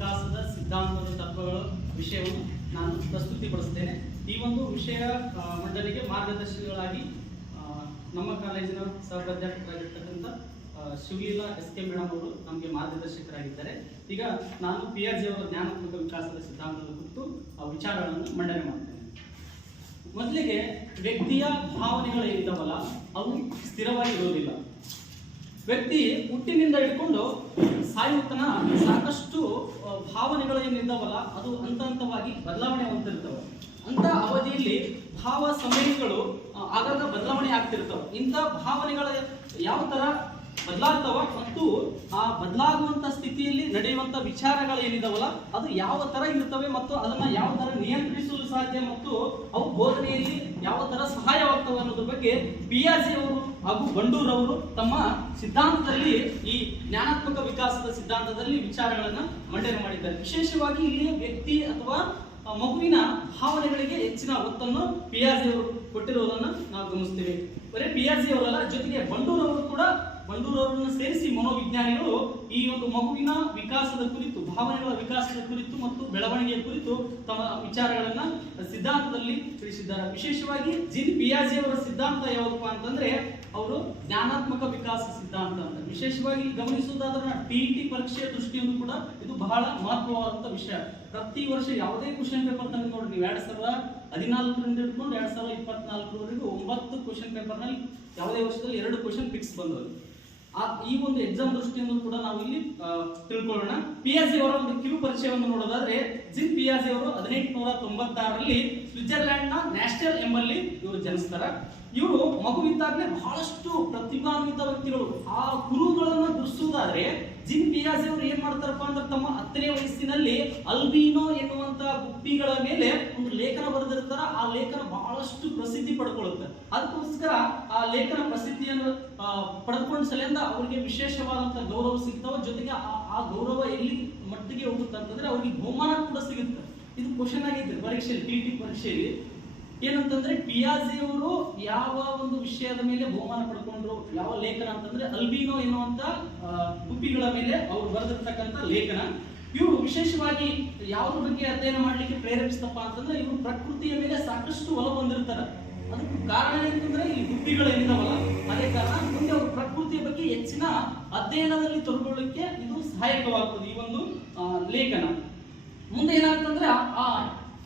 ವಿಕಾಸದ ಸಿದ್ಧಾಂತದ ತತ್ವಗಳು ವಿಷಯವನ್ನು ನಾನು ಪ್ರಸ್ತುತಿಪಡಿಸ್ತೇನೆ. ಈ ಒಂದು ವಿಷಯ ಮಂಡಳಿಗೆ ಮಾರ್ಗದರ್ಶಿಗಳಾಗಿ ನಮ್ಮ ಕಾಲೇಜಿನ ಸಹ ಪ್ರಾಧ್ಯಾಪಕರಾಗಿರ್ತಕ್ಕಂಥ ಶಿವಲೀಲಾ SK ಮೇಡಮ್ ಅವರು ನಮಗೆ ಮಾರ್ಗದರ್ಶಕರಾಗಿದ್ದಾರೆ. ಈಗ ನಾನು PRG ಅವರ ಜ್ಞಾನಾತ್ಮಕ ವಿಕಾಸದ ಸಿದ್ಧಾಂತದ ಕುರಿತು ವಿಚಾರಗಳನ್ನು ಮಂಡನೆ ಮಾಡ್ತೇನೆ. ಮೊದಲಿಗೆ ವ್ಯಕ್ತಿಯ ಭಾವನೆಗಳು ಏನಿದ್ದಾವಲ್ಲ ಅವು ಸ್ಥಿರವಾಗಿ ಇರೋದಿಲ್ಲ. ವ್ಯಕ್ತಿ ಹುಟ್ಟಿನಿಂದ ಹಿಡ್ಕೊಂಡು ಸಾಯುತ್ತನ ಸಾಕಷ್ಟು ಭಾವನೆಗಳು ಏನಿದ್ದಾವಲ್ಲ ಅದು ಹಂತ ಹಂತವಾಗಿ ಬದಲಾವಣೆ ಹೊಂದಿರ್ತವೆ. ಅಂತ ಅವಧಿಯಲ್ಲಿ ಭಾವ ಸಮಯಗಳು ಆಗಾಗ ಬದಲಾವಣೆ ಆಗ್ತಿರ್ತವೆ. ಇಂಥ ಭಾವನೆಗಳ ಯಾವ ತರ ಬದಲಾಗ್ತವ ಮತ್ತು ಆ ಬದಲಾಗುವಂತ ಸ್ಥಿತಿಯಲ್ಲಿ ನಡೆಯುವಂತ ವಿಚಾರಗಳು ಏನಿದಾವಲ್ಲ ಅದು ಯಾವ ತರ ಇರ್ತವೆ ಮತ್ತು ಅದನ್ನ ಯಾವ ತರ ನಿಯಂತ್ರಿಸಲು ಸಾಧ್ಯ ಮತ್ತು ಅವು ಬೋಧನೆಯಲ್ಲಿ ಯಾವ ತರ ಸಹಾಯವಾಗ್ತವೆ ಅನ್ನೋದ್ರ ಬಗ್ಗೆ PRG ಅವರು ಹಾಗೂ ಬಂಡೂರ್ ಅವರು ತಮ್ಮ ಸಿದ್ಧಾಂತದಲ್ಲಿ ಈ ಜ್ಞಾನಾತ್ಮಕ ವಿಕಾಸದ ಸಿದ್ಧಾಂತದಲ್ಲಿ ವಿಚಾರಗಳನ್ನ ಮಂಡನೆ ಮಾಡಿದ್ದಾರೆ. ವಿಶೇಷವಾಗಿ ಇಲ್ಲಿ ವ್ಯಕ್ತಿ ಅಥವಾ ಮಗುವಿನ ಭಾವನೆಗಳಿಗೆ ಹೆಚ್ಚಿನ ಒತ್ತನ್ನು PRG ಅವರು ಕೊಟ್ಟಿರುವುದನ್ನು ನಾವು ಗಮನಿಸ್ತೇವೆ. ಬರೀ PRG ಅವರಲ್ಲ, ಜೊತೆಗೆ ಬಂಡೂರ್ ಅವರು ಕೂಡ ಬಂಡೂರವರನ್ನು ಸೇರಿಸಿ ಮನೋವಿಜ್ಞಾನಿಗಳು ಈ ಒಂದು ಮಗುವಿನ ವಿಕಾಸದ ಕುರಿತು, ಭಾವನೆಗಳ ವಿಕಾಸದ ಕುರಿತು ಮತ್ತು ಬೆಳವಣಿಗೆಯ ಕುರಿತು ತಮ್ಮ ವಿಚಾರಗಳನ್ನ ಸಿದ್ಧಾಂತದಲ್ಲಿ ತಿಳಿಸಿದ್ದಾರೆ. ವಿಶೇಷವಾಗಿ ಜೀನ್ PRG ಅವರ ಸಿದ್ಧಾಂತ ಯಾವುದಪ್ಪ ಅಂತಂದ್ರೆ ಅವರು ಜ್ಞಾನಾತ್ಮಕ ವಿಕಾಸ ಸಿದ್ಧಾಂತ ಅಂತ. ವಿಶೇಷವಾಗಿ ಗಮನಿಸುವುದಾದ್ರೆ TET ಪರೀಕ್ಷೆಯ ದೃಷ್ಟಿಯಿಂದ ಕೂಡ ಇದು ಬಹಳ ಮಹತ್ವವಾದಂತ ವಿಷಯ. ಪ್ರತಿ ವರ್ಷ ಯಾವುದೇ ಕ್ವಶನ್ ಪೇಪರ್ ತಂದು ನೋಡಿ ನೀವು 2014ರಿಂದ ಹಿಡ್ಕೊಂಡು 2024ವರೆಗೂ 9 ಕ್ವಶನ್ ಪೇಪರ್ ನಲ್ಲಿ ಯಾವುದೇ ವರ್ಷದಲ್ಲಿ 2 ಕ್ವಶನ್ ಫಿಕ್ಸ್ ಬಂದವು. ಈ ಒಂದು ಎಕ್ಸಾಮ್ ದೃಷ್ಟಿಯಿಂದ ಕೂಡ ನಾವು ಇಲ್ಲಿ ತಿಳ್ಕೊಳ್ಳೋಣ. PRG ಅವರ ಒಂದು ಕಿರು ಪರಿಚಯವನ್ನು ನೋಡೋದಾದ್ರೆ ಜೀನ್ PRG ಅವರು 1896ರಲ್ಲಿ ಸ್ವಿಟ್ಜರ್ಲ್ಯಾಂಡ್ ನ ನ್ಯಾಷನಲ್ ಎಂಬಲ್ಲಿ ಇವರು ಜನಿಸ್ತಾರ. ಇವರು ಮಗುವಿದ್ದಾಗಲೇ ಬಹಳಷ್ಟು ಪ್ರತಿಭಾನ್ವಿತ ವ್ಯಕ್ತಿಗಳು. ಆ ಗುರುಗಳನ್ನ ಗುರುಸುವುದಾದ್ರೆ ಜೀನ್ PRG ಅವರು ಏನ್ ಮಾಡ್ತಾರಪ್ಪ ಅಂದ್ರೆ ತಮ್ಮ 10ನೇ ವಯಸ್ಸಿನಲ್ಲಿ ಅಲ್ಬಿನೋ ಎನ್ನುವಂತ ಗುಬ್ಬಿಗಳ ಮೇಲೆ ಒಂದು ಲೇಖನ ಬರೆದಿರ್ತಾರ. ಆ ಲೇಖನ ಬಹಳಷ್ಟು ಪ್ರಸಿದ್ಧಿ ಪಡ್ಕೊಳ್ಳುತ್ತೆ. ಅದಕ್ಕೋಸ್ಕರ ಆ ಲೇಖನ ಪ್ರಸಿದ್ಧಿಯನ್ನು ಪಡೆದುಕೊಂಡ ಸಲಿಂದ ಅವರಿಗೆ ವಿಶೇಷವಾದಂತ ಗೌರವ ಸಿಗ್ತಾವ. ಜೊತೆಗೆ ಆ ಗೌರವ ಎಲ್ಲಿ ಮಟ್ಟಿಗೆ ಹೋಗುತ್ತೆ ಅಂತಂದ್ರೆ ಅವ್ರಿಗೆ ಬಹುಮಾನ ಕೂಡ ಸಿಗುತ್ತೆ. ಇದು ಕ್ವಶನ್ ಆಗಿತ್ತು ಪರೀಕ್ಷೆಯಲ್ಲಿ, TET ಪರೀಕ್ಷೆಯಲ್ಲಿ ಏನಂತಂದ್ರೆ PRG ಅವರು ಯಾವ ಒಂದು ವಿಷಯದ ಮೇಲೆ ಬಹುಮಾನ ಪಡ್ಕೊಂಡ್ರು, ಯಾವ ಲೇಖನ ಅಂತಂದ್ರೆ ಅಲ್ಬಿನೋ ಎನ್ನುವಂತ ಗುಬ್ಬಿಗಳ ಮೇಲೆ ಅವರು ಬರೆದಿರ್ತಕ್ಕಂಥ ಲೇಖನ. ಇವರು ವಿಶೇಷವಾಗಿ ಯಾವುದ್ರ ಬಗ್ಗೆ ಅಧ್ಯಯನ ಮಾಡ್ಲಿಕ್ಕೆ ಪ್ರೇರೇಪಿಸ್ತಪ್ಪ ಅಂತಂದ್ರೆ ಇವರು ಪ್ರಕೃತಿಯ ಮೇಲೆ ಸಾಕಷ್ಟು ಒಲವು ಹೊಂದಿರ್ತಾರೆ. ಅದಕ್ಕೆ ಕಾರಣ ಏನಂತಂದ್ರೆ ಈ ಗುಬ್ಬಿಗಳು ಏನಿದಾವಲ್ಲ ಅದೇ ಕಾರಣ. ಮುಂದೆ ಅವರು ಪ್ರಕೃತಿಯ ಬಗ್ಗೆ ಹೆಚ್ಚಿನ ಅಧ್ಯಯನದಲ್ಲಿ ತೊಡಗೊಳ್ಳಲಿಕ್ಕೆ ಇದು ಸಹಾಯಕವಾಗ್ತದೆ ಈ ಒಂದು ಲೇಖನ. ಮುಂದೆ ಏನಾಗ್ತಂದ್ರೆ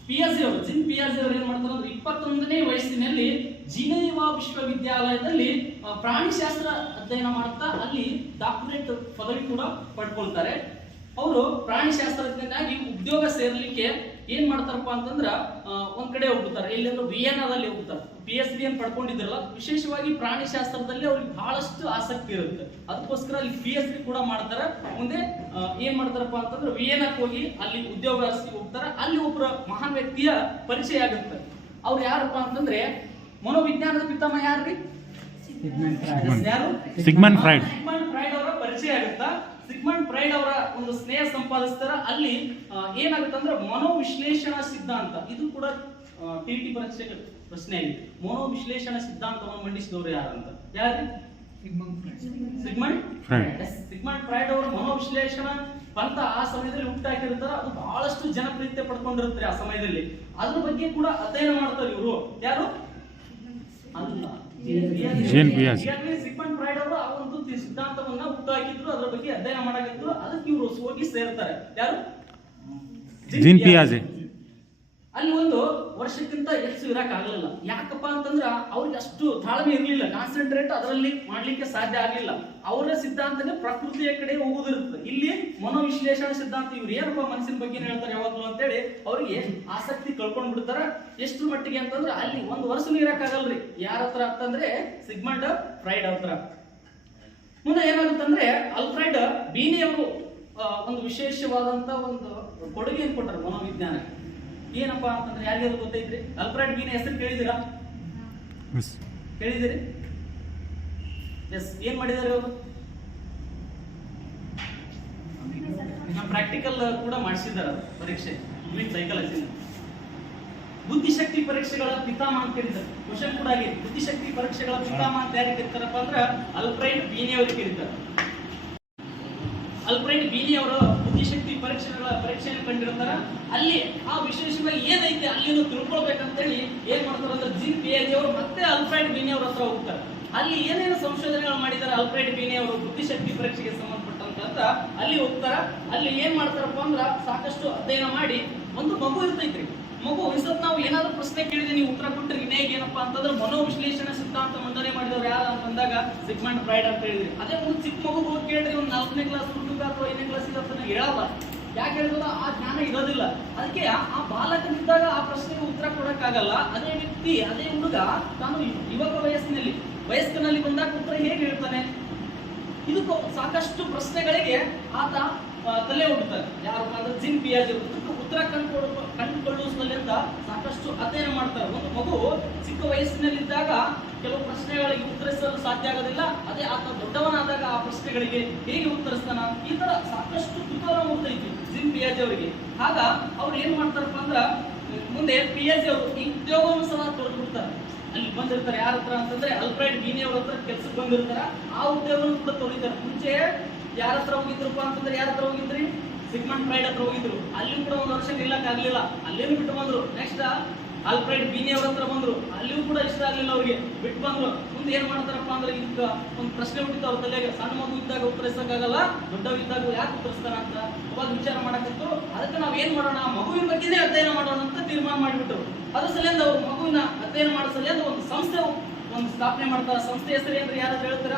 PRG ಅವರು ಜೀನ್ PRG ಅವರು ಏನ್ ಮಾಡ್ತಾರೆ ಅಂದ್ರೆ 21ನೇ ವಯಸ್ಸಿನಲ್ಲಿ ಜಿನೇವಾ ವಿಶ್ವವಿದ್ಯಾಲಯದಲ್ಲಿ ಪ್ರಾಣಿಶಾಸ್ತ್ರ ಅಧ್ಯಯನ ಮಾಡ್ತಾ ಅಲ್ಲಿ ಡಾಕ್ಟರೇಟ್ ಪದವಿ ಕೂಡ ಪಡ್ಕೊಳ್ತಾರೆ. ಅವರು ಪ್ರಾಣಿಶಾಸ್ತ್ರಜ್ಞನಾಗಿ ಉದ್ಯೋಗ ಸೇರ್ಲಿಕ್ಕೆ ಏನ್ ಮಾಡ್ತಾರಪ್ಪ ಅಂತಂದ್ರ ಒಂದ್ ಕಡೆ ಹೋಗ್ತಾರೆ, ಎಲ್ಲೆಂದ್ರೆ ವಿಯೆನ್ನಾದಲ್ಲಿ ಹೋಗ್ತಾರೆ. PhD ಅನ್ನು ಪಡ್ಕೊಂಡಿದ್ರಲ್ಲ, ವಿಶೇಷವಾಗಿ ಪ್ರಾಣಿಶಾಸ್ತ್ರದಲ್ಲಿ ಅವ್ರಿಗೆ ಬಹಳಷ್ಟು ಆಸಕ್ತಿ ಇರುತ್ತೆ. ಅದಕ್ಕೋಸ್ಕರ ಅಲ್ಲಿ PhD ಕೂಡ ಮಾಡ್ತಾರೆ. ಮುಂದೆ ಏನ್ ಮಾಡ್ತಾರಪ್ಪ ಅಂತಂದ್ರೆ ವಿಯೆನ್ನಾಕ್ಕೆ ಹೋಗಿ ಅಲ್ಲಿ ಉದ್ಯೋಗ ಹೋಗ್ತಾರೆ. ಅಲ್ಲಿ ಒಬ್ಬರ ಮಹಾನ್ ವ್ಯಕ್ತಿಯ ಪರಿಚಯ ಆಗುತ್ತೆ. ಅವ್ರು ಯಾರಪ್ಪ ಅಂತಂದ್ರೆ ಮನೋವಿಜ್ಞಾನದ ಪಿತಾಮಹ ಯಾರ್ರಿ? ಸಿಗ್ಮಂಡ್ ಫ್ರಾಯ್ಡ್ ಅವರ ಪರಿಚಯ ಆಗುತ್ತಾ. ಸಿಗ್ಮಂಡ್ ಫ್ರಾಯ್ಡ್ ಅವರ ಒಂದು ಸ್ನೇಹ ಸಂಪಾದಿಸ್ತಾರ. ಅಲ್ಲಿ ಏನಾಗುತ್ತೆ ಅಂದ್ರೆ ಮನೋವಿಶ್ಲೇಷಣಾ ಸಿದ್ಧಾಂತ, ಇದು ಕೂಡ TET ಪರೀಕ್ಷೆ ಪ್ರಶ್ನೆ ಆಗಿದೆ. ಮನೋವಿಶ್ಲೇಷಣಾ ಸಿದ್ಧಾಂತವನ್ನು ಮಂಡಿಸಿದವರು ಯಾರಂತ? ಯಾರು? ಸಿಗ್ಮಂಡ್ ಫ್ರಾಯ್ಡ್ ಅವರು ಮನೋವಿಶ್ಲೇಷಣಾ ಪಂಥ ಆ ಸಮಯದಲ್ಲಿ ಹುಟ್ಟಾಕಿರ್ತಾರ. ಅದು ಬಹಳಷ್ಟು ಜನಪ್ರಿಯತೆ ಪಡ್ಕೊಂಡಿರ್ತಾರೆ ಆ ಸಮಯದಲ್ಲಿ. ಅದ್ರ ಬಗ್ಗೆ ಕೂಡ ಅಧ್ಯಯನ ಮಾಡ್ತಾರೆ ಇವರು. ಯಾರು? ಅಲ್ಲ, ಸಿಗ್ಮಂಡ್ ಫ್ರಾಯ್ಡ್ ಅವರು ಆ ಒಂದು ಸಿದ್ಧಾಂತವನ್ನ ಹುಟ್ಟುಹಾಕಿದ್ರು, ಅದರ ಬಗ್ಗೆ ಅಧ್ಯಯನ ಮಾಡಾಕಿದ್ರು. ಅದಕ್ಕೆ ಇವರು ಹೋಗಿ ಸೇರ್ತಾರೆ. ಯಾರು? ಜೀನ್ PRG. ಅಲ್ಲಿ ಒಂದು ವರ್ಷಕ್ಕಿಂತ ಹೆಚ್ಚು ಇರಕ್ ಆಗಲಿಲ್ಲ. ಯಾಕಪ್ಪ ಅಂತಂದ್ರ ಅವ್ರಿಗೆ ಅಷ್ಟು ತಾಳ್ಮೆ ಇರಲಿಲ್ಲ, ಕಾನ್ಸಂಟ್ರೇಟ್ ಅದರಲ್ಲಿ ಮಾಡ್ಲಿಕ್ಕೆ ಸಾಧ್ಯ ಆಗಲಿಲ್ಲ. ಅವರ ಸಿದ್ಧಾಂತನೇ ಪ್ರಕೃತಿಯ ಕಡೆ ಹೋಗುದಿರ್ತದೆ. ಇಲ್ಲಿ ಮನೋವಿಶ್ಲೇಷಣಾ ಸಿದ್ಧಾಂತ ಇವ್ರು ಏನಪ್ಪ ಮನಸ್ಸಿನ ಬಗ್ಗೆ ಹೇಳ್ತಾರೆ ಯಾವಾಗ್ಲೂ ಅಂತೇಳಿ ಅವರಿಗೆ ಆಸಕ್ತಿ ಕಳ್ಕೊಂಡ್ ಬಿಡ್ತಾರ. ಎಷ್ಟು ಮಟ್ಟಿಗೆ ಅಂತಂದ್ರೆ ಅಲ್ಲಿ ಒಂದು ವರ್ಷನೂ ಇರಕ್ ಆಗಲ್ರಿ. ಯಾರ ಹತ್ರ ಅಂತಂದ್ರೆ ಸಿಗ್ಮಂಡ್ ಫ್ರಾಯ್ಡ್ ಹತ್ರ. ಮುಂದೆ ಏನಾಗುತ್ತಂದ್ರೆ ಅಲ್ಫ್ರೆಡ್ ಬೀನಿ ಅವರು ಒಂದು ವಿಶೇಷವಾದಂತ ಒಂದು ಕೊಡುಗೆಯನ್ನು ಕೊಟ್ಟರು ಮನೋವಿಜ್ಞಾನ. ಏನಪ್ಪಾ ಅಂತಂದ್ರೆ ಯಾರಿಗಾದ್ರು ಗೊತ್ತೈತ್ರಿ? ಅಲ್ಫ್ರೆಡ್ ಬೀನಿ ಹೆಸರು ಕೇಳಿದಿರಾ? ಕೇಳಿದಿರಿ? ಎಸ್. ಏನ್ ಮಾಡಿದಾರೆ ಅವರು? ಪ್ರಾಕ್ಟಿಕಲ್ ಕೂಡ ಮಾಡಿಸಿದಾರ ಪರೀಕ್ಷೆ ಸೈಕಾಲಜಿ. ಬುದ್ಧಿಶಕ್ತಿ ಪರೀಕ್ಷೆಗಳ ಪಿತಾಮಹ ಅಂತ ಕರೀತಾರೆ. ಕ್ವಶನ್ ಕೂಡ ಆಗಿದೆ. ಬುದ್ಧಿಶಕ್ತಿ ಪರೀಕ್ಷೆಗಳ ಪಿತಾಮಹ ಅಂತ ಯಾರಿಗೆ ಕರೀತಾರಪ್ಪ ಅಂದ್ರೆ ಅಲ್ಫ್ರೆಡ್ ಬೀನಿ ಅವರಿಗೆ ಕರೀತಾರೆ. ಅಲ್ಫ್ರೆಡ್ ಬೀನಿ ಅವರ ಬುದ್ಧಿಶಕ್ತಿ ಪರೀಕ್ಷೆಯನ್ನು ಕಂಡಿರ್ತಾರ. ಅಲ್ಲಿ ಆ ವಿಶೇಷವಾಗಿ ಏನೈತೆ ಅಲ್ಲಿನೂ ತಿಳ್ಕೊಳ್ಬೇಕಂತೇಳಿ ಏನ್ ಮಾಡ್ತಾರೆ ಅಂದ್ರೆ ಜೀನ್ ಪಿಯಾಜೆ ಅವರು ಮತ್ತೆ ಆಲ್ಫ್ರೆಡ್ ಬಿನಿ ಅವ್ರ ಹತ್ರ ಹೋಗ್ತಾರೆ. ಅಲ್ಲಿ ಏನೇನು ಸಂಶೋಧನೆಗಳು ಮಾಡಿದ್ದಾರೆ ಆಲ್ಫ್ರೆಡ್ ಬಿನಿ ಅವರು ಬುದ್ಧಿಶಕ್ತಿ ಪರೀಕ್ಷೆಗೆ ಸಂಬಂಧಪಟ್ಟಂತ ಅಲ್ಲಿ ಹೋಗ್ತಾರ. ಅಲ್ಲಿ ಏನ್ ಮಾಡ್ತಾರಪ್ಪ ಅಂದ್ರ ಸಾಕಷ್ಟು ಅಧ್ಯಯನ ಮಾಡಿ ಒಂದು ಮಗು ಇರ್ತೈತ್ರಿ. ಮಗು ಇಷ್ಟೊತ್ತು ನಾವು ಏನಾದ್ರು ಪ್ರಶ್ನೆ ಕೇಳಿದ್ರೆ ನೀವು ಉತ್ತರ ಕೊಟ್ಟರೆ ವಿನಯ್ ಏನಪ್ಪಾ ಅಂತಂದ್ರೆ ಮನೋವಿಶ್ಲೇಷಣೆ ಸಿದ್ಧಾಂತ ಮಂಡನೆ ಮಾಡಿದವ್ರು ಯಾರು ಅಂತಂದಾಗ ಸಿಗ್ಮಂಡ್ ಫ್ರಾಯ್ಡ್ ಅಂತ ಹೇಳಿದ್ರಿ. ಅದೇ ಒಂದು ಚಿಕ್ಕ ಮಗು ಹೋಗಿ ಕೇಳಿದ್ರೆ ಒಂದು 4ನೇ ಕ್ಲಾಸ್ ಹುಡುಗ ಅಥವಾ 5ನೇ ಕ್ಲಾಸ್ ಅಂತ ಹೇಳಲ್ಲ. ಯಾಕೆ ಹೇಳಿದ್ರೆ ಆ ಜ್ಞಾನ ಇರೋದಿಲ್ಲ. ಅದಕ್ಕೆ ಆ ಬಾಲಕನಿದ್ದಾಗ ಆ ಪ್ರಶ್ನೆಗೆ ಉತ್ತರ ಕೊಡಕ್ಕಾಗಲ್ಲ. ಅದೇ ವ್ಯಕ್ತಿ ಅದೇ ಹುಡುಗ ತಾನು ಯುವಕ ವಯಸ್ಕನಲ್ಲಿ ಬಂದಾಗ ಉತ್ತರ ಹೇಗೆ ಹೇಳ್ತಾನೆ? ಇದಕ್ಕೂ ಸಾಕಷ್ಟು ಪ್ರಶ್ನೆಗಳಿಗೆ ಆತ ತಲೆ ಹುಡ್ತಾರೆ. ಯಾರಪ್ಪ ಅಂದ್ರೆ ಜೀನ್ ಪಿಯಾಜೆ ಉತ್ತರ ಕಂಡುಕೊಳ್ಳುವುದರಲ್ಲಿ ಅಂತ ಸಾಕಷ್ಟು ಅಧ್ಯಯನ ಮಾಡ್ತಾರೆ. ಒಂದು ಮಗು ಚಿಕ್ಕ ವಯಸ್ಸಿನಲ್ಲಿದ್ದಾಗ ಕೆಲವು ಪ್ರಶ್ನೆಗಳಿಗೆ ಉತ್ತರಿಸಲು ಸಾಧ್ಯ ಆಗೋದಿಲ್ಲ. ಅದೇ ಆತ ದೊಡ್ಡವನಾದಾಗ ಆ ಪ್ರಶ್ನೆಗಳಿಗೆ ಹೇಗೆ ಉತ್ತರಿಸ್ತಾನ? ಈ ತರ ಸಾಕಷ್ಟು ಕುತೂಹಲ ಮೂಡ್ತೈತಿ ಜೀನ್ ಪಿಯಾಜೆ ಅವರಿಗೆ. ಆಗ ಅವ್ರು ಏನ್ ಮಾಡ್ತಾರಪ್ಪ ಅಂದ್ರ ಮುಂದೆ ಪಿಯಾಜೆ ಅವರು ಈ ಉದ್ಯೋಗವನ್ನು ಸಹ ತೊಡೆದ್ಬಿಡ್ತಾರೆ. ಅಲ್ಲಿ ಬಂದಿರ್ತಾರೆ ಯಾರ ಹತ್ರ ಅಂತಂದ್ರೆ ಆಲ್ಫ್ರೆಡ್ ಬಿನಿ ಅವ್ರ ಹತ್ರ ಕೆಲ್ಸಕ್ಕೆ ಬಂದಿರ್ತಾರ. ಆ ಉದ್ಯೋಗವನ್ನು ಕೂಡ ತೊಳಿತಾರೆ. ಮುಂಚೆ ಯಾರ ಹತ್ರ ಹೋಗಿದ್ರಪ್ಪ ಅಂತಂದ್ರೆ ಯಾರ ಹತ್ರ ಹೋಗಿದ್ರಿ? ಸಿಗ್ಮಂಡ್ ಫ್ರಾಯ್ಡ್ ಹತ್ರ ಹೋಗಿದ್ರು. ಅಲ್ಲಿ ಕೂಡ 1 ವರ್ಷ ನಿಲ್ಲಕ್ ಆಗ್ಲಿಲ್ಲ, ಅಲ್ಲೇನು ಬಿಟ್ಟು ಬಂದ್ರು. ನೆಕ್ಸ್ಟ್ ಆಲ್ಫ್ರೆಡ್ ಬಿನಿ ಅವ್ರ ಹತ್ರ ಬಂದ್ರು. ಅಲ್ಲಿಯೂ ಕೂಡ ಇಷ್ಟ ಆಗ್ಲಿಲ್ಲ ಅವ್ರಿಗೆ, ಬಿಟ್ಟು ಬಂದ್ರು. ಮುಂದೆ ಏನ್ ಮಾಡ್ತಾರಪ್ಪ ಅಂದ್ರೆ ಇದಕ್ಕ ಒಂದು ಪ್ರಶ್ನೆ ಹುಟ್ಟಿತ್ತು ಅವ್ರ ತಲೆಗೆ. ಸಣ್ಣ ಮಗು ಇದ್ದಾಗ ಉತ್ತರಿಸಕ್ಕಾಗಲ್ಲ, ದೊಡ್ಡವಿದ್ದಾಗ ಯಾಕೆ ಉತ್ತರಿಸ್ತಾರ ಅಂತ ಅವಾಗ ವಿಚಾರ ಮಾಡಕತ್ತು. ಅದಕ್ಕೆ ನಾವ್ ಏನ್ ಮಾಡೋಣ, ಮಗುವಿನ ಬಗ್ಗೆನೇ ಅಧ್ಯಯನ ಮಾಡೋಣ ಅಂತ ತೀರ್ಮಾನ ಮಾಡಿಬಿಟ್ರು. ಅದ್ರ ಸಲಿಂದ ಅವ್ರು ಮಗುವಿನ ಅಧ್ಯಯನ ಮಾಡೋ ಸಲಿಂದ ಒಂದು ಸಂಸ್ಥೆ ಸ್ಥಾಪನೆ ಮಾಡ್ತಾರ. ಸಂಸ್ಥೆ ಹೆಸರು ಏನ್ರಿ ಯಾರಾದ್ರೂ ಹೇಳ್ತಾರ?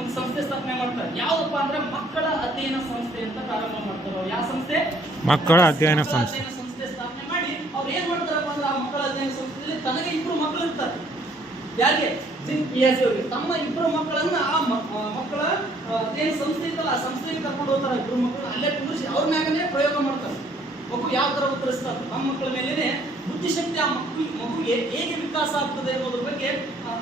ಒಂದು ಸಂಸ್ಥೆ ಸ್ಥಾಪನೆ ಮಾಡ್ತಾರೆ. ಯಾವ್ದಪ್ಪ ಅಂದ್ರೆ ಮಕ್ಕಳ ಅಧ್ಯಯನ ಸಂಸ್ಥೆ ಅಂತ ಪ್ರಾರಂಭ ಮಾಡ್ತಾರೆ. ಯಾವ ಸಂಸ್ಥೆ? ಮಕ್ಕಳ ಅಧ್ಯಯನ ಸಂಸ್ಥೆ ಸ್ಥಾಪನೆ ಮಾಡಿ ಅವ್ರು ಏನ್ ಮಾಡ್ತಾರಪ್ಪ ಅಂದ್ರೆ ಆ ಮಕ್ಕಳ ಅಧ್ಯಯನ ಸಂಸ್ಥೆಯಲ್ಲಿ ತನಗೆ 2 ಮಕ್ಕಳು ಇರ್ತಾರೆ. ಯಾಕೆ? ಜೀನ್ ಪಿಯಾಜೆ ಅವರಿಗೆ ತಮ್ಮ 2 ಮಕ್ಕಳನ್ನ ಆ ಮಕ್ಕಳ ಅಧ್ಯಯನ ಸಂಸ್ಥೆ ಇತ್ತಲ್ಲ ಆ ಸಂಸ್ಥೆಗೆ ಕರ್ಕೊಂಡು ಹೋಗ್ತಾರೆ. 2 ಮಕ್ಕಳು ಅಲ್ಲೇ ಕುಂದಿರಿಸಿ ಅವ್ರ ಮ್ಯಾಗನೇ ಪ್ರಯೋಗ ಮಾಡ್ತಾರೆ. ಮಗು ಯಾವ ತರ ಉತ್ತರಿಸ್ತಾರೆ? ನಮ್ಮ ಮಕ್ಕಳ ಮೇಲೇನೆ ಬುದ್ಧಿಶಕ್ತಿ ಆ ಮಗುವಿಗೆ ಹೇಗೆ ವಿಕಾಸ ಆಗ್ತದೆ ಅನ್ನೋದ್ರ ಬಗ್ಗೆ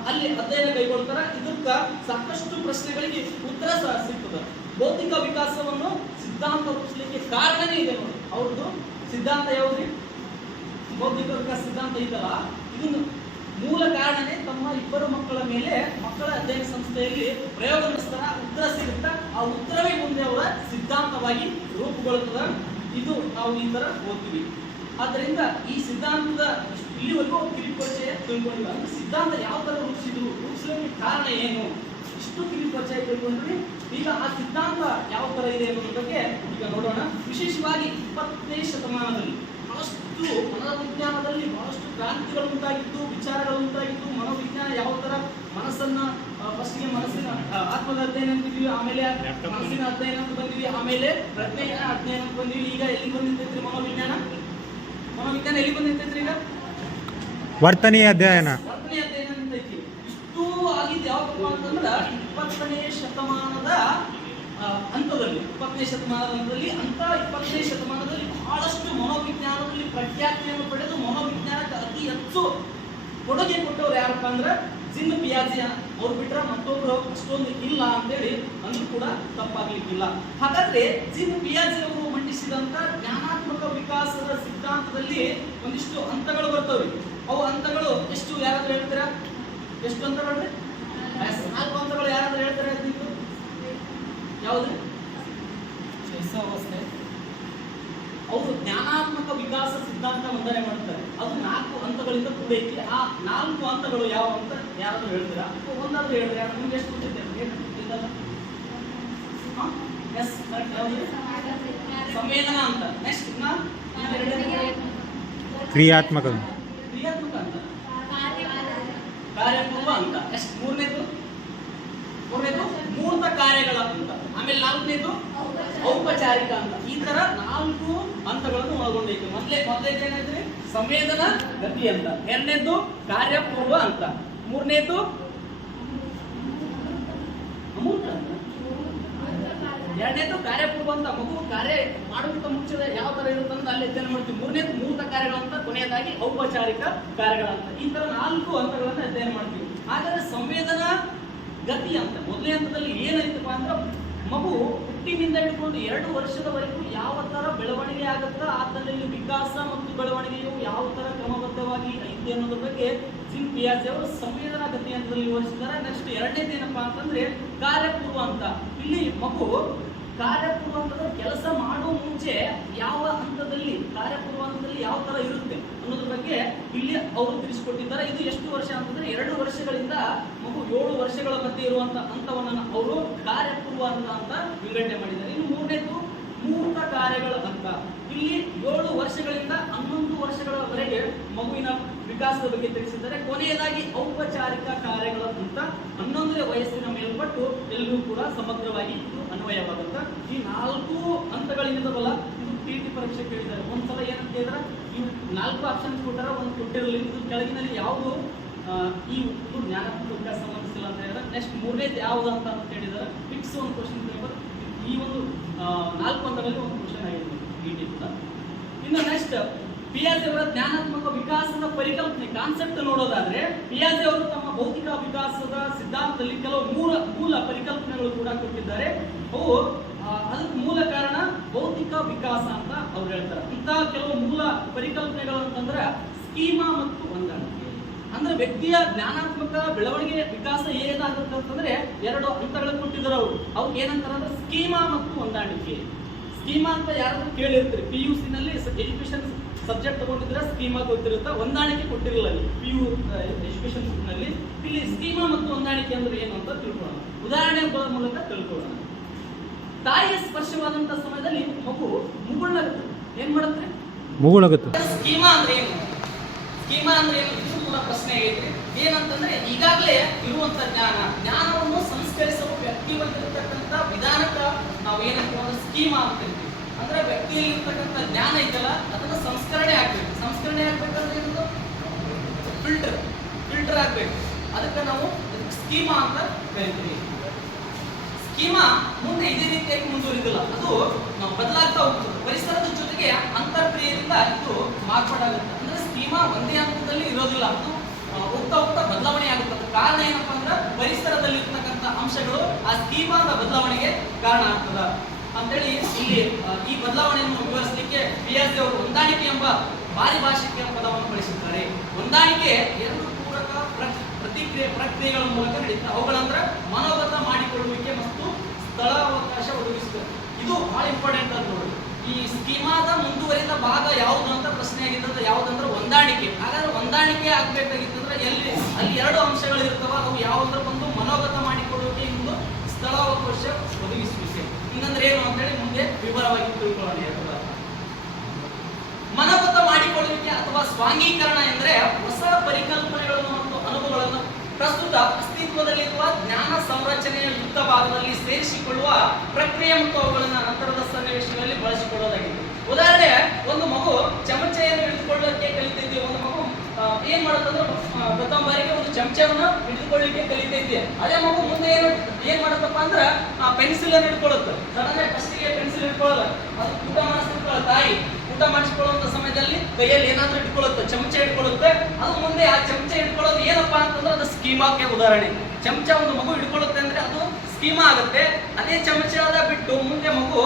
ಅಲ್ಲಿ ಅಧ್ಯಯನ ಕೈಗೊಳ್ತಾರೆ. ಇದಕ್ಕ ಸಾಕಷ್ಟು ಪ್ರಶ್ನೆಗಳಿಗೆ ಉತ್ತರ ಸಹ ಸಿಗ್ತದೆ. ಭೌತಿಕ ವಿಕಾಸವನ್ನು ಸಿದ್ಧಾಂತ ರೂಪಿಸಲಿಕ್ಕೆ ಕಾರಣನೇ ಇದೆ ನೋಡಿ. ಅವ್ರದ್ದು ಸಿದ್ಧಾಂತ ಯಾವ್ದ್ರಿ? ಭೌತಿಕ ವಿಕಾಸ ಸಿದ್ಧಾಂತ ಇದಲ್ಲ, ಇದನ್ನು ಮೂಲ ಕಾರಣನೇ ತಮ್ಮ 2 ಮಕ್ಕಳ ಮೇಲೆ ಮಕ್ಕಳ ಅಧ್ಯಯನ ಸಂಸ್ಥೆಯಲ್ಲಿ ಪ್ರಯೋಗ ನಡೆಸ್ತಾರ. ಉತ್ತರ ಸಿಗುತ್ತಾ ಆ ಉತ್ತರವೇ ಮುಂದೆ ಅವರ ಸಿದ್ಧಾಂತವಾಗಿ ರೂಪುಗೊಳ್ಳುತ್ತದೆ. ಇದು ನಾವು ಈ ತರ ಓದ್ತೀವಿ. ಆದ್ದರಿಂದ ಈ ಸಿದ್ಧಾಂತದ ಇಲ್ಲಿವರೆಗೂ ಕಿರಿಪರಿಚಯ ತಿಳ್ಕೊಂಡಿಲ್ಲ. ಅಂದ್ರೆ ಸಿದ್ಧಾಂತ ಯಾವ ತರ ರೂಪಿಸಲಿಕ್ಕೆ ಕಾರಣ ಏನು, ಇಷ್ಟು ಕಿರಿಪರಿಚಯ ತಿಳ್ಕೊಂಡ್ರಿ. ಈಗ ಆ ಸಿದ್ಧಾಂತ ಯಾವ ತರ ಇದೆ ಅನ್ನೋದ್ರ ಬಗ್ಗೆ ಈಗ ನೋಡೋಣ. ವಿಶೇಷವಾಗಿ 20ನೇ ಶತಮಾನದಲ್ಲಿ ಬಹಳಷ್ಟು ಮನೋವಿಜ್ಞಾನದಲ್ಲಿ ಬಹಳಷ್ಟು ಕ್ರಾಂತಿಗಳು ಉಂಟಾಗಿದ್ದು, ವಿಚಾರಗಳು ಉಂಟಾಗಿದ್ದು. ಮನೋವಿಜ್ಞಾನ ಯಾವ ತರ ಮನಸ್ಸನ್ನ ಫಸ್ಟ್ಗೆ ಮನಸ್ಸಿನ ಆತ್ಮದ ಅಧ್ಯಯನ ಅಂತಿದ್ವಿ, ಆಮೇಲೆ ಮನಸ್ಸಿನ ಅಧ್ಯಯನ ಅಂತ ಬಂದಿವಿ, ಆಮೇಲೆ ಪ್ರಜ್ಞೆಯ ಅಧ್ಯಯನ ಅಂತ ಬಂದಿವಿ. ಈಗ ಎಲ್ಲಿ ಬಂದಿರ್ತೈತ್ರಿ ಮನೋವಿಜ್ಞಾನ ಎಲ್ಲಿ ಬಂದಿರ್ತೈತ್ರಿ? ಈಗ ವರ್ತನೆಯ ಅಧ್ಯಯನ ಅಂತೈತಿ. ಇಷ್ಟು ಆಗಿದ್ದು ಯಾವಪ್ಪ ಅಂತಂದ್ರ 20ನೇ ಶತಮಾನದ ಹಂತದಲ್ಲಿ ಬಹಳಷ್ಟು ಮನೋವಿಜ್ಞಾನದಲ್ಲಿ ಪ್ರಖ್ಯಾತಿಯನ್ನು ಪಡೆದು ಮನೋವಿಜ್ಞಾನಕ್ಕೆ ಅತಿ ಹೆಚ್ಚು ಕೊಡುಗೆ ಕೊಟ್ಟವ್ರು ಯಾರಪ್ಪ ಅಂದ್ರೆ ಜೀನ್ ಪಿಯಾಜೆ ಅವ್ರು ಬಿಟ್ರೆ ಮತ್ತೊಬ್ರು ಅಷ್ಟೊಂದು ಇಲ್ಲ ಅಂತೇಳಿ ಅಂದ್ರೂ ಕೂಡ ತಪ್ಪಾಗ್ಲಿಕ್ಕಿಲ್ಲ. ಹಾಗಾದ್ರೆ ಜೀನ್ ಪಿಯಾಜೆ ಅವರು ಮಂಡಿಸಿದಂತ ಜ್ಞಾನಾತ್ಮಕ ವಿಕಾಸದ ಸಿದ್ಧಾಂತದಲ್ಲಿ ಒಂದಿಷ್ಟು ಹಂತಗಳು ಬರ್ತವ್ರಿ. ಅವು ಹಂತಗಳು ಎಷ್ಟು ಯಾರಾದ್ರೂ ಹೇಳ್ತೀರಾ? ಎಷ್ಟು ಹಂತಗಳು? 4 ಹಂತಗಳು ಯಾರಾದ್ರೂ ಹೇಳ್ತಾರೆ? ಯಾವ್ದು? ಅವರು ಜ್ಞಾನಾತ್ಮಕ ವಿಕಾಸ ಸಿದ್ಧಾಂತ ಮಂಡನೆ ಮಾಡ್ತಾರೆ. ಅದು 4 ಹಂತಗಳಿಂದ ಕೂಡೈತಿ. ಆ 4 ಹಂತಗಳು ಯಾವ ಅಂತ ಯಾರಾದ್ರೂ ಹೇಳ್ತೀರಾ? ಒಂದಾದ್ರೂ ಹೇಳ್ರಿ. ನಿಮ್ಗೆ ಎಷ್ಟು ಗೊತ್ತಿದೆ? ಸಂವೇದನಾ ಅಂತ. ನೆಕ್ಸ್ಟ್ ಕ್ರಿಯಾತ್ಮಕ ಅಂತ, ಕಾರ್ಯಪೂರ್ವ ಅಂತ. ನೆಕ್ಸ್ಟ್ ಮೂರನೇದು ಮೂರ್ತ ಕಾರ್ಯಗಳ ಅಂತ. ಆಮೇಲೆ 4ನೇದು ಔಪಚಾರಿಕ ಅಂತ. ಈ ತರ 4 ಹಂತಗಳನ್ನು ಒಳಗೊಂಡೈತಿ. ಮೊದಲನೇದು ಏನಾಯ್ತು? ಸಂವೇದನಾ ಗತಿ ಅಂತ. 2ನೇದು ಕಾರ್ಯಪೂರ್ವ ಅಂತ. 3ನೇದು ಅಮೂರ್ತ ಅಂತ. 2ನೇದು ಕಾರ್ಯಪೂರ್ವ ಅಂತ. ಮಗು ಕಾರ್ಯ ಮಾಡುವಂತ ಮುಂಚೆ ಯಾವ ತರ ಇರುತ್ತೆ ಅಂತ ಅಲ್ಲಿ ಅಧ್ಯಯನ ಮಾಡ್ತೀವಿ. 3ನೇದು ಮೂರ್ತ ಕಾರ್ಯಗಳಂತ. ಕೊನೆಯದಾಗಿ ಔಪಚಾರಿಕ ಕಾರ್ಯಗಳಂತ. ಈ ತರ 4 ಹಂತಗಳನ್ನ ಅಧ್ಯಯನ ಮಾಡ್ತೀವಿ. ಹಾಗಾದ್ರೆ ಸಂವೇದನಾ ಗತಿ ಅಂತ ಮೊದಲನೇ ಹಂತದಲ್ಲಿ ಏನೈತಪ್ಪ ಅಂದ್ರೆ ಮಗು ಹುಟ್ಟಿನಿಂದ ಹಿಡ್ಕೊಂಡು 2 ವರ್ಷದವರೆಗೂ ಯಾವ ತರ ಬೆಳವಣಿಗೆ ಆಗುತ್ತಾ, ಆತನಲ್ಲಿ ವಿಕಾಸ ಮತ್ತು ಬೆಳವಣಿಗೆಯು ಯಾವ ತರ ಕ್ರಮಬದ್ಧವಾಗಿ ಐತಿ ಅನ್ನೋದ್ರ ಬಗ್ಗೆ ಜೀನ್ ಪಿಯಾಜೆ ಅವರು ಸಂವೇದನಾ ಗತಿ ಹಂತದಲ್ಲಿ ವಿವರಿಸಿದ್ದಾರೆ. ನೆಕ್ಸ್ಟ್ ಎರಡನೇದು ಏನಪ್ಪಾ ಅಂತಂದ್ರೆ ಕಾರ್ಯಪೂರ್ವ ಹಂತ. ಇಲ್ಲಿ ಮಗು ಕಾರ್ಯಪೂರ್ವ ಹಂತದ ಕೆಲಸ ಮಾಡುವ ಮುಂಚೆ ಯಾವ ಹಂತದಲ್ಲಿ ಕಾರ್ಯಪೂರ್ವ ಹಂತದಲ್ಲಿ ಯಾವ ತರ ಇರುತ್ತೆ ಅನ್ನೋದ್ರ ಬಗ್ಗೆ ಇಲ್ಲಿ ಅವರು ತಿಳಿಸಿಕೊಟ್ಟಿದ್ದಾರೆ. ಇದು ಎಷ್ಟು ವರ್ಷ ಅಂತಂದ್ರೆ 2 ವರ್ಷಗಳಿಂದ ಮಗು 7 ವರ್ಷಗಳ ಮಧ್ಯೆ ಇರುವಂತ ಹಂತವನ್ನ ಅವರು ಕಾರ್ಯಪೂರ್ವ ಹಂತ ಅಂತ ವಿಂಗಡಣೆ ಮಾಡಿದ್ದಾರೆ. ಇನ್ನು ಮೂರನೇದು ಮೂರ್ತ ಕಾರ್ಯಗಳ ಹಂತ. ಇಲ್ಲಿ 7 ವರ್ಷಗಳಿಂದ 11 ವರ್ಷಗಳವರೆಗೆ ಮಗುವಿನ ವಿಕಾಸದ ಬಗ್ಗೆ ತಿಳಿಸಿದ್ದಾರೆ. ಕೊನೆಯದಾಗಿ ಔಪಚಾರಿಕ ಕಾರ್ಯಗಳ ಹಂತ 11ನೇ ವಯಸ್ಸಿನ ಮೇಲ್ಪಟ್ಟು ಎಲ್ಲರೂ ಕೂಡ ಸಮಗ್ರವಾಗಿ ಇದು ಅನ್ವಯವಾಗುತ್ತೆ. ಈ 4 ಹಂತಗಳಿಂದವಲ್ಲ, ಇದು ಟಿ ಪರೀಕ್ಷೆ ಕೇಳಿದ್ದಾರೆ. ಒಂದ್ಸಲ ಏನಂತ ಹೇಳಿದ್ರೆ ಇವು 4 ಆಪ್ಷನ್ಸ್ ಕೊಟ್ಟಾರ, ಒಂದು ಕೊಟ್ಟಿರಲಿಲ್ಲ. ಇದು ಕೆಳಗಿನಲ್ಲಿ ಯಾವುದು ಈ ಜ್ಞಾನಾತ್ಮಕ ವಿಕಾಸ ಸಂಬಂಧಿಸಿಲ್ಲ ಅಂತ ಹೇಳಿದ್ರೆ ನೆಕ್ಸ್ಟ್ ಮೂರನೇದು ಯಾವುದು ಅಂತ ಹೇಳಿದ್ದಾರೆ. ಫಿಕ್ಸ್ ಒಂದು ಕ್ವಶನ್ ಪೇಪರ್ ಈ ಒಂದು 4 ಹಂತಗಳಲ್ಲಿ ಒಂದು ಕ್ವಶನ್ ಆಗಿದೆ ಟಿ ಕೂಡ. ಇನ್ನು ನೆಕ್ಸ್ಟ್ ಪಿಯಾಜೆ ಅವರ ಜ್ಞಾನಾತ್ಮಕ ವಿಕಾಸದ ಪರಿಕಲ್ಪನೆ ಕಾನ್ಸೆಪ್ಟ್ ನೋಡೋದಾದ್ರೆ ಪಿಯಾಜೆ ಅವರು ತಮ್ಮ ಭೌತಿಕ ವಿಕಾಸದ ಸಿದ್ಧಾಂತದಲ್ಲಿ ಕೆಲವು ಮೂಲ ಪರಿಕಲ್ಪನೆಗಳು ಕೂಡ ಕೊಟ್ಟಿದ್ದಾರೆ. ಅವು ಅದಕ್ಕೆ ಮೂಲ ಕಾರಣ ಭೌತಿಕ ವಿಕಾಸ ಅಂತ ಅವ್ರು ಹೇಳ್ತಾರೆ. ಇಂತಹ ಕೆಲವು ಮೂಲ ಪರಿಕಲ್ಪನೆಗಳು ಅಂತಂದ್ರೆ ಸ್ಕೀಮಾ ಮತ್ತು ಹೊಂದಾಣಿಕೆ. ಅಂದ್ರೆ ವ್ಯಕ್ತಿಯ ಜ್ಞಾನಾತ್ಮಕ ಬೆಳವಣಿಗೆ ವಿಕಾಸ ಏನಾಗುತ್ತೆ ಅಂತಂದ್ರೆ 2 ಹಂತಗಳನ್ನು ಕೊಟ್ಟಿದ್ದಾರೆ ಅವರು. ಅವ್ರಿಗೆ ಏನಂತಾರೆ ಅಂದ್ರೆ ಸ್ಕೀಮಾ ಮತ್ತು ಹೊಂದಾಣಿಕೆ. ಸ್ಕೀಮಾ ಅಂತ ಯಾರಾದ್ರೂ ಕೇಳಿರ್ತೀರಿ, PUC ನಲ್ಲಿ ಎಜುಕೇಶನ್ ಸಬ್ಜೆಕ್ಟ್ ತಗೊಂಡಿದ್ರೆ ಸ್ಕೀಮಾ ಗೊತ್ತಿರುತ್ತೆ, ಹೊಂದಾಣಿಕೆ ಕೊಟ್ಟಿರಲಿಲ್ಲ PU ಎಜುಕೇಶನ್ ನಲ್ಲಿ. ಇಲ್ಲಿ ಸ್ಕೀಮಾ ಮತ್ತು ಹೊಂದಾಣಿಕೆ ಅಂದ್ರೆ ಏನು ಅಂತ ತಿಳ್ಕೊಳ್ಳೋಣ, ಉದಾಹರಣೆಗಳ ಮೂಲಕ ತಿಳ್ಕೊಳ್ಳೋಣ. ತಾಯಿಯ ಸ್ಪರ್ಶವಾದಂತ ಸಮಯದಲ್ಲಿ ಮಗು ಮುಗುಳ್ನಾಗುತ್ತೆ. ಏನ್ ಮಾಡುತ್ತೆ? ಮುಗುಳಾಗುತ್ತೆ. ಸ್ಕೀಮಾ ಅಂದ್ರೆ ಏನು? ಸ್ಕೀಮಾ ಅಂದ್ರೆ ಏನು? ಇದು ಕೂಡ ಪ್ರಶ್ನೆ ಆಗೈತ್ರಿ. ಏನಂತಂದ್ರೆ ಈಗಾಗಲೇ ಇರುವಂತ ಜ್ಞಾನವನ್ನು ಸಂಸ್ಕರಿಸಲು ವ್ಯಕ್ತಿ ಹೊಂದಿರತಕ್ಕಂತ ವಿಧಾನಕ್ಕ ನಾವು ಏನಂತ ಸ್ಕೀಮಾ ಅಂತ ಹೇಳ್ತೀವಿ. ಅಂದ್ರೆ ವ್ಯಕ್ತಿಯಲ್ಲಿ ಇರ್ತಕ್ಕಂಥ ಜ್ಞಾನ ಐತಲ್ಲ ಅದನ್ನ ಸಂಸ್ಕರಣೆ ಆಗ್ಬೇಕು. ಸಂಸ್ಕರಣೆ ಆಗ್ಬೇಕಂದ್ರೆ ಏನದು? ಫಿಲ್ಟರ್ ಆಗ್ಬೇಕು. ಅದಕ್ಕೆ ನಾವು ಸ್ಕೀಮಾ ಅಂತ ಕರಿತೀವಿ. ಸ್ಕೀಮಾ ಮುಂದೆ ಇದೇ ರೀತಿಯಾಗಿ ಮುಂದುವರಿದಿಲ್ಲ, ಅದು ನಾವು ಬದಲಾಗ್ತಾ ಹೋಗ್ತದೆ. ಪರಿಸರದ ಜೊತೆಗೆ ಅಂತರ್ಕ್ರಿಯೆಯಿಂದ ಇದು ಮಾರ್ಪಾಡಾಗುತ್ತೆ. ಅಂದ್ರೆ ಸ್ಕೀಮಾ ಒಂದೇ ಹಂತದಲ್ಲಿ ಇರೋದಿಲ್ಲ, ಅದು ಹೋಗ್ತಾ ಬದಲಾವಣೆ ಆಗುತ್ತೆ. ಕಾರಣ ಏನಪ್ಪಾ ಅಂದ್ರೆ ಪರಿಸರದಲ್ಲಿ ಇರ್ತಕ್ಕಂಥ ಅಂಶಗಳು ಆ ಸ್ಕೀಮಾದ ಬದಲಾವಣೆಗೆ ಕಾರಣ ಆಗ್ತದ ಅಂತೇಳಿ ಇಲ್ಲಿ ಈ ಬದಲಾವಣೆಯನ್ನು ವಿವರಿಸಲಿಕ್ಕೆ ಪಿಯಾಜೆ ಅವರು ಹೊಂದಾಣಿಕೆ ಎಂಬ ಪಾರಿಭಾಷಿಕ ಪದವನ್ನು ಬಳಸಿದ್ದಾರೆ. ಹೊಂದಾಣಿಕೆ 2 ಪೂರಕ ಪ್ರಕ್ರಿಯೆಗಳ ಮೂಲಕ ನಡೀತದೆ. ಅವುಗಳಂದ್ರೆ ಮನೋಗತ ಮಾಡಿಕೊಳ್ಳುವಿಕೆ ಮತ್ತು ಸ್ಥಳಾವಕಾಶ ಒದಗಿಸುತ್ತದೆ. ಇದು ಬಹಳ ಇಂಪಾರ್ಟೆಂಟ್ ಅಂತ ನೋಡಿ. ಈ ಸ್ಕೀಮಾದ ಮುಂದುವರಿದ ಭಾಗ ಯಾವುದು ಅಂತ ಪ್ರಶ್ನೆ ಆಗಿರ್ತದೆ. ಯಾವುದಂದ್ರೆ ಹೊಂದಾಣಿಕೆ. ಹಾಗಾದ್ರೆ ಹೊಂದಾಣಿಕೆ ಆಗ್ಬೇಕಾಗಿತ್ತಂದ್ರೆ ಅಲ್ಲಿ 2 ಅಂಶಗಳು ಇರ್ತವ. ಅವು ಯಾವುದ್ರ ಒಂದು ಮನೋಗತ ಮಾಡಿಕೊಳ್ಳುವಿಕೆ, ಇನ್ನೊಂದು ಸ್ಥಳಾವಕಾಶ ಒದಗಿಸುವಿಕೆ. ಇನ್ನಂದ್ರೆ ಏನು ಅಂತೇಳಿ ಮುಂದೆ ವಿವರವಾಗಿ ತಿಳ್ಕೊಳ್ಳೋಣ. ಮನೋಗತ ಮಾಡಿಕೊಳ್ಳುವಿಕೆ ಅಥವಾ ಸ್ವಾಂಗೀಕರಣ ಎಂದರೆ ಹೊಸ ಪರಿಕಲ್ಪನೆಗಳನ್ನು ಮತ್ತು ಅನುಭವಗಳನ್ನು ಪ್ರಸ್ತುತ ಅಸ್ತಿತ್ವದಲ್ಲಿರುವ ಜ್ಞಾನ ಸಂರಚನೆಯ ಯುಕ್ತ ಭಾಗದಲ್ಲಿ ಸೇರಿಸಿಕೊಳ್ಳುವ ಪ್ರಕ್ರಿಯೆ ಮತ್ತು ಅವುಗಳನ್ನು ನಂತರದ ಸನ್ನಿವೇಶಗಳಲ್ಲಿ ಬಳಸಿಕೊಳ್ಳೋದಾಗಿದೆ. ಉದಾಹರಣೆ, ಒಂದು ಮಗು ಚಮಚೆಯನ್ನು ಹಿಡಿದುಕೊಳ್ಳೋಕೆ ಕಲಿತೈತಿ. ಒಂದು ಮಗು ಏನ್ ಮಾಡುತ್ತಂದ್ರೆ ಪ್ರಥಮ ಬಾರಿಗೆ ಒಂದು ಚಮಚವನ್ನು ಹಿಡಿದುಕೊಳ್ಳಿಕ್ಕೆ ಕಲಿತೈತಿ. ಅದೇ ಮಗು ಮುಂದೆ ಏನ್ ಮಾಡುತ್ತಪ್ಪ ಅಂದ್ರೆ ಪೆನ್ಸಿಲ್ ಅನ್ನು ಹಿಡ್ಕೊಳ್ಳುತ್ತೆ. ಸಡನ್ ಫಸ್ಟಿಗೆ ಪೆನ್ಸಿಲ್ ಹಿಡ್ಕೊಳ್ಳಲ್ಲ, ಅದು ಊಟ ಮಾಡಿಸ್ತಿರ್ಕೊಳ್ಳ ತಾಯಿ. ಊಟ ಮಾಡಿಸ್ಕೊಳ್ಳುವಂತ ಸಮಯದಲ್ಲಿ ಕೈಯಲ್ಲಿ ಏನಾದ್ರೂ ಇಟ್ಕೊಳ್ಳುತ್ತೆ, ಚಮಚ ಹಿಡ್ಕೊಳ್ಳುತ್ತೆ. ಅದು ಮುಂದೆ ಆ ಚಮಚ ಹಿಡ್ಕೊಳ್ಳೋದು ಏನಪ್ಪಾ ಅಂತಂದ್ರೆ ಅದು ಸ್ಕೀಮಾಕ್ಕೆ ಉದಾಹರಣೆ. ಚಮಚ ಒಂದು ಮಗು ಹಿಡ್ಕೊಳ್ಳುತ್ತೆ ಅಂದ್ರೆ ಅದು ಸ್ಕೀಮಾ ಆಗುತ್ತೆ. ಅದೇ ಚಮಚದ ಬಿಟ್ಟು ಮುಂದೆ ಮಗು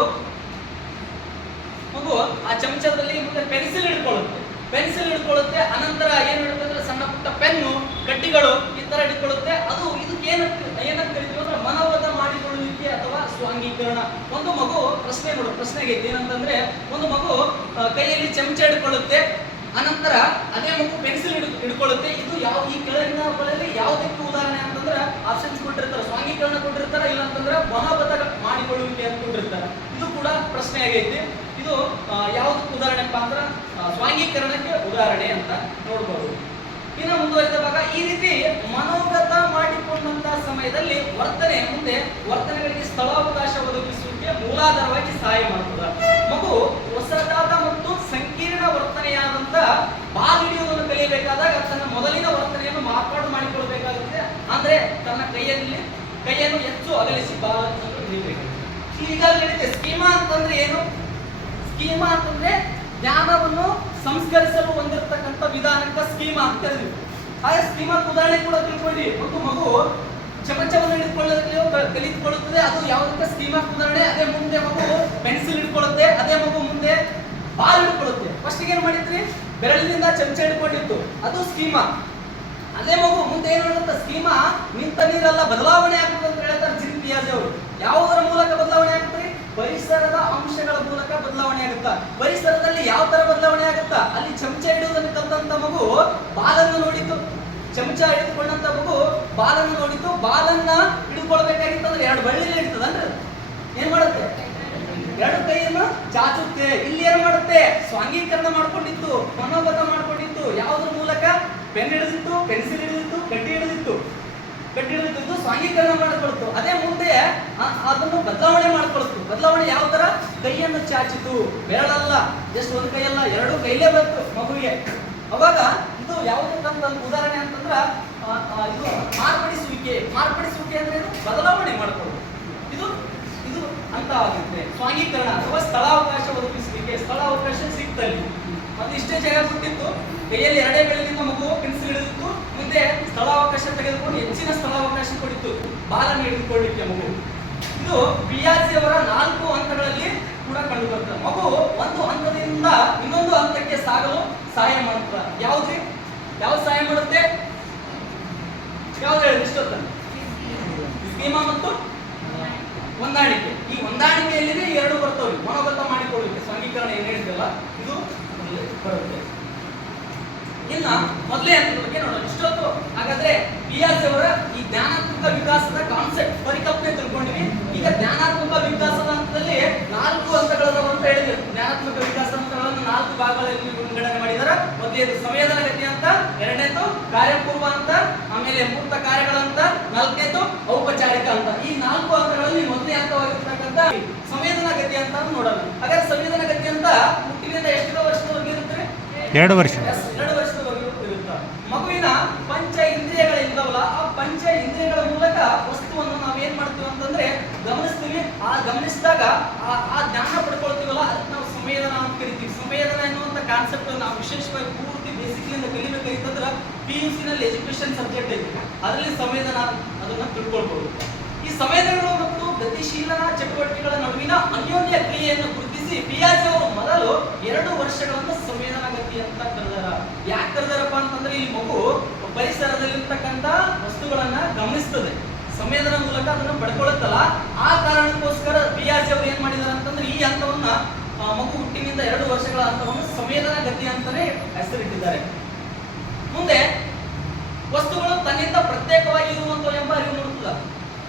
ಆ ಚಮಚದಲ್ಲಿ ಮುಂದೆ ಪೆನ್ಸಿಲ್ ಹಿಡ್ಕೊಳ್ಳುತ್ತೆ. ಅನಂತರ ಏನ್ ಹಿಡ್ಕೊಂಡ್ರೆ ಸಣ್ಣ ಪುಟ್ಟ ಪೆನ್ನು, ಕಡ್ಡಿಗಳು ಈ ತರ ಹಿಡ್ಕೊಳ್ಳುತ್ತೆ. ಅದು ಇದಕ್ಕೆ ಏನಂತ ಕರಿತೀವಿ ಅಂದ್ರೆ ಮನೋಗತ ಮಾಡಿಕೊಳ್ಳುವಿಕೆ ಅಥವಾ ಸ್ವಾಂಗೀಕರಣ. ಒಂದು ಮಗು ಪ್ರಶ್ನೆ ಆಗೈತಿ ಏನಂತಂದ್ರೆ, ಒಂದು ಮಗು ಕೈಯಲ್ಲಿ ಚಮಚ ಹಿಡ್ಕೊಳ್ಳುತ್ತೆ, ಅನಂತರ ಅದೇ ಮಗು ಪೆನ್ಸಿಲ್ ಹಿಡ್ಕೊಳ್ಳುತ್ತೆ. ಇದು ಈ ಕೆಳಗಿನಗಳಲ್ಲಿ ಯಾವುದಕ್ಕೆ ಉದಾಹರಣೆ ಅಂತಂದ್ರೆ ಆಪ್ಷನ್ಸ್ ಕೊಟ್ಟಿರ್ತಾರೆ, ಸ್ವಾಂಗೀಕರಣ ಕೊಟ್ಟಿರ್ತಾರೆ, ಇಲ್ಲ ಅಂತಂದ್ರೆ ಮನೋಗತ ಮಾಡಿಕೊಳ್ಳುವಿಕೆ ಅಂತ ಕೊಟ್ಟಿರ್ತಾರೆ. ಇದು ಕೂಡ ಪ್ರಶ್ನೆ ಆಗೈತಿ. ಇದು ಯಾವುದಕ್ಕೆ ಉದಾಹರಣೆಪ್ಪ ಅಂದ್ರೆ ಸ್ವಾಂಗೀಕರಣಕ್ಕೆ ಉದಾಹರಣೆ ಅಂತ ನೋಡ್ಬೋದು. ಇನ್ನು ಮುಂದುವರಿದ ಭಾಗ, ಈ ರೀತಿ ಮನೋಗತ ಮಾಡಿಕೊಂಡಂತಹ ಸಮಯದಲ್ಲಿ ವರ್ತನೆಗಳಿಗೆ ಸ್ಥಳಾವಕಾಶ ಒದಗಿಸುವಿಕೆ ಮೂಲಾಧಾರವಾಗಿ ಸಹಾಯ ಮಾಡುತ್ತದೆ. ಮಗು ಹೊಸದಾದ ಮತ್ತು ಸಂಕೀರ್ಣ ವರ್ತನೆಯಾದಂತ ಬಾಲ್ ಹಿಡಿಯುವುದನ್ನು ಕಲಿಯಬೇಕಾದಾಗ ತನ್ನ ಮೊದಲಿನ ವರ್ತನೆಯನ್ನು ಮಾರ್ಪಾಡು ಮಾಡಿಕೊಳ್ಳಬೇಕಾಗುತ್ತೆ. ಅಂದ್ರೆ ತನ್ನ ಕೈಯನ್ನು ಹೆಚ್ಚು ಅಗಲಿಸಿ ಬಾಲ್ ಅನ್ನು ಹಿಡಿಯಬೇಕಾಗುತ್ತೆ. ಈಗಾಗಲೇ ಸ್ಕೀಮಾ ಅಂತಂದ್ರೆ ಏನು? ಸ್ಕೀಮಾ ಅಂತಂದ್ರೆ ಜ್ಞಾನವನ್ನು ಸಂಸ್ಕರಿಸಲು ಹೊಂದಿರತಕ್ಕಂಥ ವಿಧಾನಕ್ಕೆ ಸ್ಕೀಮಾ ಅಂತ ಕರೀತೀವಿ. ಹಾಗೆ ಸ್ಕೀಮಾಕ್ಕೆ ಉದಾಹರಣೆ ಕೂಡ ತಿಳ್ಕೊಳ್ಳಿ. ಒಂದು ಮಗು ಚಮಚವನ್ನು ಕಲಿತುಕೊಳ್ಳುತ್ತದೆ, ಅದು ಯಾವುದಕ್ಕೆ ಸ್ಕೀಮಾಕ್ಕೆ ಉದಾಹರಣೆ. ಅದೇ ಮುಂದೆ ಮಗು ಪೆನ್ಸಿಲ್ ಹಿಡ್ಕೊಳ್ಳುತ್ತೆ, ಅದೇ ಮಗು ಮುಂದೆ ಬಾಲ್ ಹಿಡ್ಕೊಳ್ಳುತ್ತೆ. ಫಸ್ಟ್ ಏನ್ ಮಾಡಿದ್ರಿ? ಬೆರಳಿನಿಂದ ಚಮಚ ಹಿಡ್ಕೊಂಡಿತ್ತು, ಅದು ಸ್ಕೀಮಾ. ಅದೇ ಮಗು ಮುಂದೆ ಏನು ಮಾಡುತ್ತೆ ಸ್ಕೀಮಾ ನಿಂತ ನೀರೆಲ್ಲ ಬದಲಾವಣೆ ಆಗ್ತದೆ ಅಂತ ಹೇಳ್ತಾರೆ ಜಿನ್ ಪಿಯಾಜೆ ಅವರು. ಯಾವುದರ ಮೂಲಕ ಬದಲಾವಣೆ ಆಗ್ತದೆ? ಪರಿಸರದ ಅಂಶಗಳ ಮೂಲಕ ಬದಲಾವಣೆ ಆಗುತ್ತಾ. ಪರಿಸರದಲ್ಲಿ ಯಾವ ತರ ಬದಲಾವಣೆ ಆಗುತ್ತಾ? ಅಲ್ಲಿ ಚಮಚ ಹಿಡಿಯುವುದನ್ನು ಕಲಿತಂತ ಮಗು ಬಾಲನ್ನು ನೋಡಿತು. ಚಮಚ ಹಿಡಿದುಕೊಂಡಂತ ಮಗು ಬಾಲನ್ನು ನೋಡಿತು. ಬಾಲನ್ನ ಹಿಡಿದುಕೊಳ್ಬೇಕಾಗಿತ್ತಂದ್ರೆ ಎರಡು ಬಳ್ಳಿನ ಹಿಡಿತದನ್ರಿ, ಏನ್ ಮಾಡುತ್ತೆ? ಎರಡು ಕೈಯನ್ನು ಚಾಚುತ್ತೆ. ಇಲ್ಲಿ ಏನು ಮಾಡುತ್ತೆ? ಸ್ವಾಂಗೀಕರಣ ಮಾಡ್ಕೊಂಡಿತ್ತು, ಮನೋಗತ ಮಾಡ್ಕೊಂಡಿತ್ತು. ಯಾವುದ್ರ ಮೂಲಕ? ಪೆನ್ ಹಿಡಿದಿತ್ತು, ಪೆನ್ಸಿಲ್ ಹಿಡಿದಿತ್ತು, ಕಡ್ಡಿ ಹಿಡಿದಿತ್ತು. ಕಡ್ಡಿ ಹಿಡಿದಿದ್ದು ಸ್ವಾಂಗೀಕರಣ ಮಾಡಿಕೊಳ್ತು. ಅದೇ ಮುಂದೆ ಅದನ್ನು ಬದಲಾವಣೆ ಮಾಡ್ಕೊಳ್ತು. ಬದಲಾವಣೆ ಯಾವ ತರ? ಕೈಯನ್ನು ಚಾಚಿತು. ಬೆರಳಲ್ಲ, ಜಸ್ಟ್ ಒಂದು ಕೈಯಲ್ಲ, ಎರಡು ಕೈಲೇ ಬಂತು ಮಗುವಿಗೆ. ಅವಾಗ ಇದು ಯಾವುದಕ್ಕಂತ ಉದಾಹರಣೆ ಅಂತಂದ್ರ ಇದು ಮಾರ್ಪಡಿಸುವಿಕೆ. ಮಾರ್ಪಡಿಸುವಿಕೆ ಅಂದ್ರೆ ಏನು? ಬದಲಾವಣೆ ಮಾಡ್ಕೊಳ್ಳೋದು. ಇದು ಇದು ಅಂತ ಆಗುತ್ತೆ. ಸ್ವಾಂಗೀಕರಣ ಅಥವಾ ಸ್ಥಳಾವಕಾಶ ಒದಗಿಸುವಿಕೆ. ಸ್ಥಳಾವಕಾಶ ಸಿಕ್ತಲ್ಲಿ ಮತ್ತೆ ಇಷ್ಟೇ ಜಾಗ ಕೊಟ್ಟಿತ್ತು, ಕೈಯಲ್ಲಿ ಎರಡೇ ಬೆಳಗಿನ ಮಗು ಪೆನ್ಸಿಲ್ ಹಿಡಿದಿತ್ತು. ಮುಂದೆ ಸ್ಥಳಾವಕಾಶ ತೆಗೆದುಕೊಂಡು ಹೆಚ್ಚಿನ ಸ್ಥಳಾವಕಾಶ ಕೊಡಿತ್ತು ಬಾಲನ್ನು ಹಿಡಿದುಕೊಳ್ಳಿಕ್ಕೆ ಮಗು. ಇದು ಪಿಯಾಜೆ ಅವರ 4 ಹಂತಗಳಲ್ಲಿ ಕೂಡ ಕಂಡು ಬರ್ತದೆ. ಮಗು ಒಂದು ಹಂತದಿಂದ ಇನ್ನೊಂದು ಹಂತಕ್ಕೆ ಸಾಗಲು ಸಹಾಯ ಮಾಡುತ್ತೆ. ಯಾವ್ದ್ರಿ? ಯಾವ್ದು ಸಹಾಯ ಮಾಡುತ್ತೆ? ಯಾವ್ದು ಹೇಳಿ ಇಷ್ಟೊತ್ತ? ಸ್ಕೀಮಾ ಮತ್ತು ಹೊಂದಾಣಿಕೆ. ಈ ಹೊಂದಾಣಿಕೆಯಲ್ಲಿ ಎರಡು ಬರ್ತವೆ. ಮನೋಗತ ಮಾಡಿಕೊಳ್ಳುವಿಕೆ, ಸ್ವಾಂಗೀಕರಣ ಏನ್ ಹೇಳಿದ್ರಲ್ಲ ಇದು ಬರುತ್ತೆ. ಇನ್ನ ಮೊದಲೇ ಹಂತದ ಬಗ್ಗೆ ನೋಡೋಣ ಇಷ್ಟೊತ್ತು. ಹಾಗಾದ್ರೆ ಪಿಯಾಜೆ ಅವರ ಈ ಜ್ಞಾನಾತ್ಮಕ ವಿಕಾಸದ ಕಾನ್ಸೆಪ್ಟ್ ಪರಿಕಲ್ಪನೆ ತಿಳ್ಕೊಂಡಿವಿ. ಈಗ ಜ್ಞಾನಾತ್ಮಕ ವಿಕಾಸದ ಹಂತದಲ್ಲಿ 4 ಹಂತಗಳದಾವ ಅಂತ ಹೇಳಿದ್ರು. ಜ್ಞಾನಾತ್ಮಕ ವಿಕಾಸ ಹಂತಗಳನ್ನು 4 ಭಾಗಗಳಲ್ಲಿ ವಿಂಗಡಣೆ ಮಾಡಿದಾರೆ. ಮೊದಲನೇದು ಸಂವೇದನ ಗತಿ ಅಂತ, ಎರಡನೇದು ಕಾರ್ಯಪೂರ್ವ ಅಂತ, ಆಮೇಲೆ ಮೂರ್ತ ಕಾರ್ಯಗಳ ಅಂತ, ನಾಲ್ಕನೇದು ಔಪಚಾರಿಕ ಅಂತ. ಈ 4 ಹಂತಗಳಲ್ಲಿ ಮೊದಲನೇ ಹಂತವಾಗಿರ್ತಕ್ಕಂಥ ಸಂವೇದನಾ ಗತಿ ಅಂತ ನೋಡೋಣ. ಹಾಗಾದ್ರೆ ಸಂವೇದನಾ ಗತಿ ಅಂತ ಹುಟ್ಟಿನಿಂದ ಎಷ್ಟು ವರ್ಷದವರೆಗೆ ಇರುತ್ತೆ? 2 ವರ್ಷ. 2 ವರ್ಷದವರೆಗೂ ಇರುತ್ತೆ. ಮಗುವಿನ ಪಂಚ ಇಂದ್ರಿಯಗಳಿಂದವಲ್ಲ, ಆ ಪಂಚ ಇಂದ್ರಿಯಗಳ ಮೂಲಕ ವಸ್ತುವನ್ನು ನಾವು ಏನ್ ಮಾಡ್ತೀವಿ ಅಂತಂದ್ರೆ ಗಮನಿಸ್ತೀವಿ. ಆ ಗಮನಿಸಿದಾಗ ಆ ಜ್ಞಾನ ಪಡ್ಕೊಳ್ತೀವಲ್ಲ, ಅದಕ್ಕೆ ನಾವು ಸಂವೇದನ ಅಂತ ಕರಿತೀವಿ. ಸಂವೇದನ ಎನ್ನುವಂತ ಕಾನ್ಸೆಪ್ಟ್ ನಾವು ವಿಶೇಷವಾಗಿ ಪೂರ್ತಿ ಬೇಸಿಕ್ಲಿಂದ ಕಲಿಬೇಕಾಗಿತ್ತಂದ್ರೆ PUC ನಲ್ಲಿ ಎಜುಕೇಶನ್ ಸಬ್ಜೆಕ್ಟ್ ಐತಿ, ಅದರಲ್ಲಿ ಸಂವೇದನ ಅದನ್ನ ತಿಳ್ಕೊಳ್ಬಹುದು. ಈ ಸಂವೇದನೆಗಳು ಮತ್ತು ಗತಿಶೀಲ ಚಟುವಟಿಕೆಗಳ ನಡುವಿನ ಅನ್ಯೋನ್ಯ ಕ್ರಿಯೆಯನ್ನು ಗುರುತಿಸಿ ಪಿಯಾಜೆ ಅವರು ಮೊದಲು 2 ವರ್ಷಗಳನ್ನು ಸಂವೇದನಾ ಗತಿ ಅಂತ ಕರೆದಾರ. ಯಾಕೆ ಕರೆದಾರಪ್ಪ ಅಂತಂದ್ರೆ ಈ ಮಗು ಪರಿಸರದಲ್ಲಿರ್ತಕ್ಕಂಥ ವಸ್ತುಗಳನ್ನ ಗಮನಿಸ್ತದೆ, ಸಂವೇದನಾ ಮೂಲಕ ಅದನ್ನ ಪಡ್ಕೊಳ್ಳುತ್ತಲ್ಲ. ಆ ಕಾರಣಕ್ಕೋಸ್ಕರ ಪಿಯಾಜೆ ಅವರು ಏನ್ ಮಾಡಿದಾರೆ ಅಂತಂದ್ರೆ ಈ ಹಂತವನ್ನ ಮಗು ಹುಟ್ಟಿನಿಂದ 2 ವರ್ಷಗಳ ಹಂತವನ್ನು ಸಂವೇದನಾ ಗತಿ ಅಂತಾನೆ ಹೆಸರಿಟ್ಟಿದ್ದಾರೆ. ಮುಂದೆ ವಸ್ತುಗಳು ತನ್ನಿಂದ ಪ್ರತ್ಯೇಕವಾಗಿ ಇರುವಂತ ಎಂಬ ಅರಿವು ಮೂಡುತ್ತದೆ.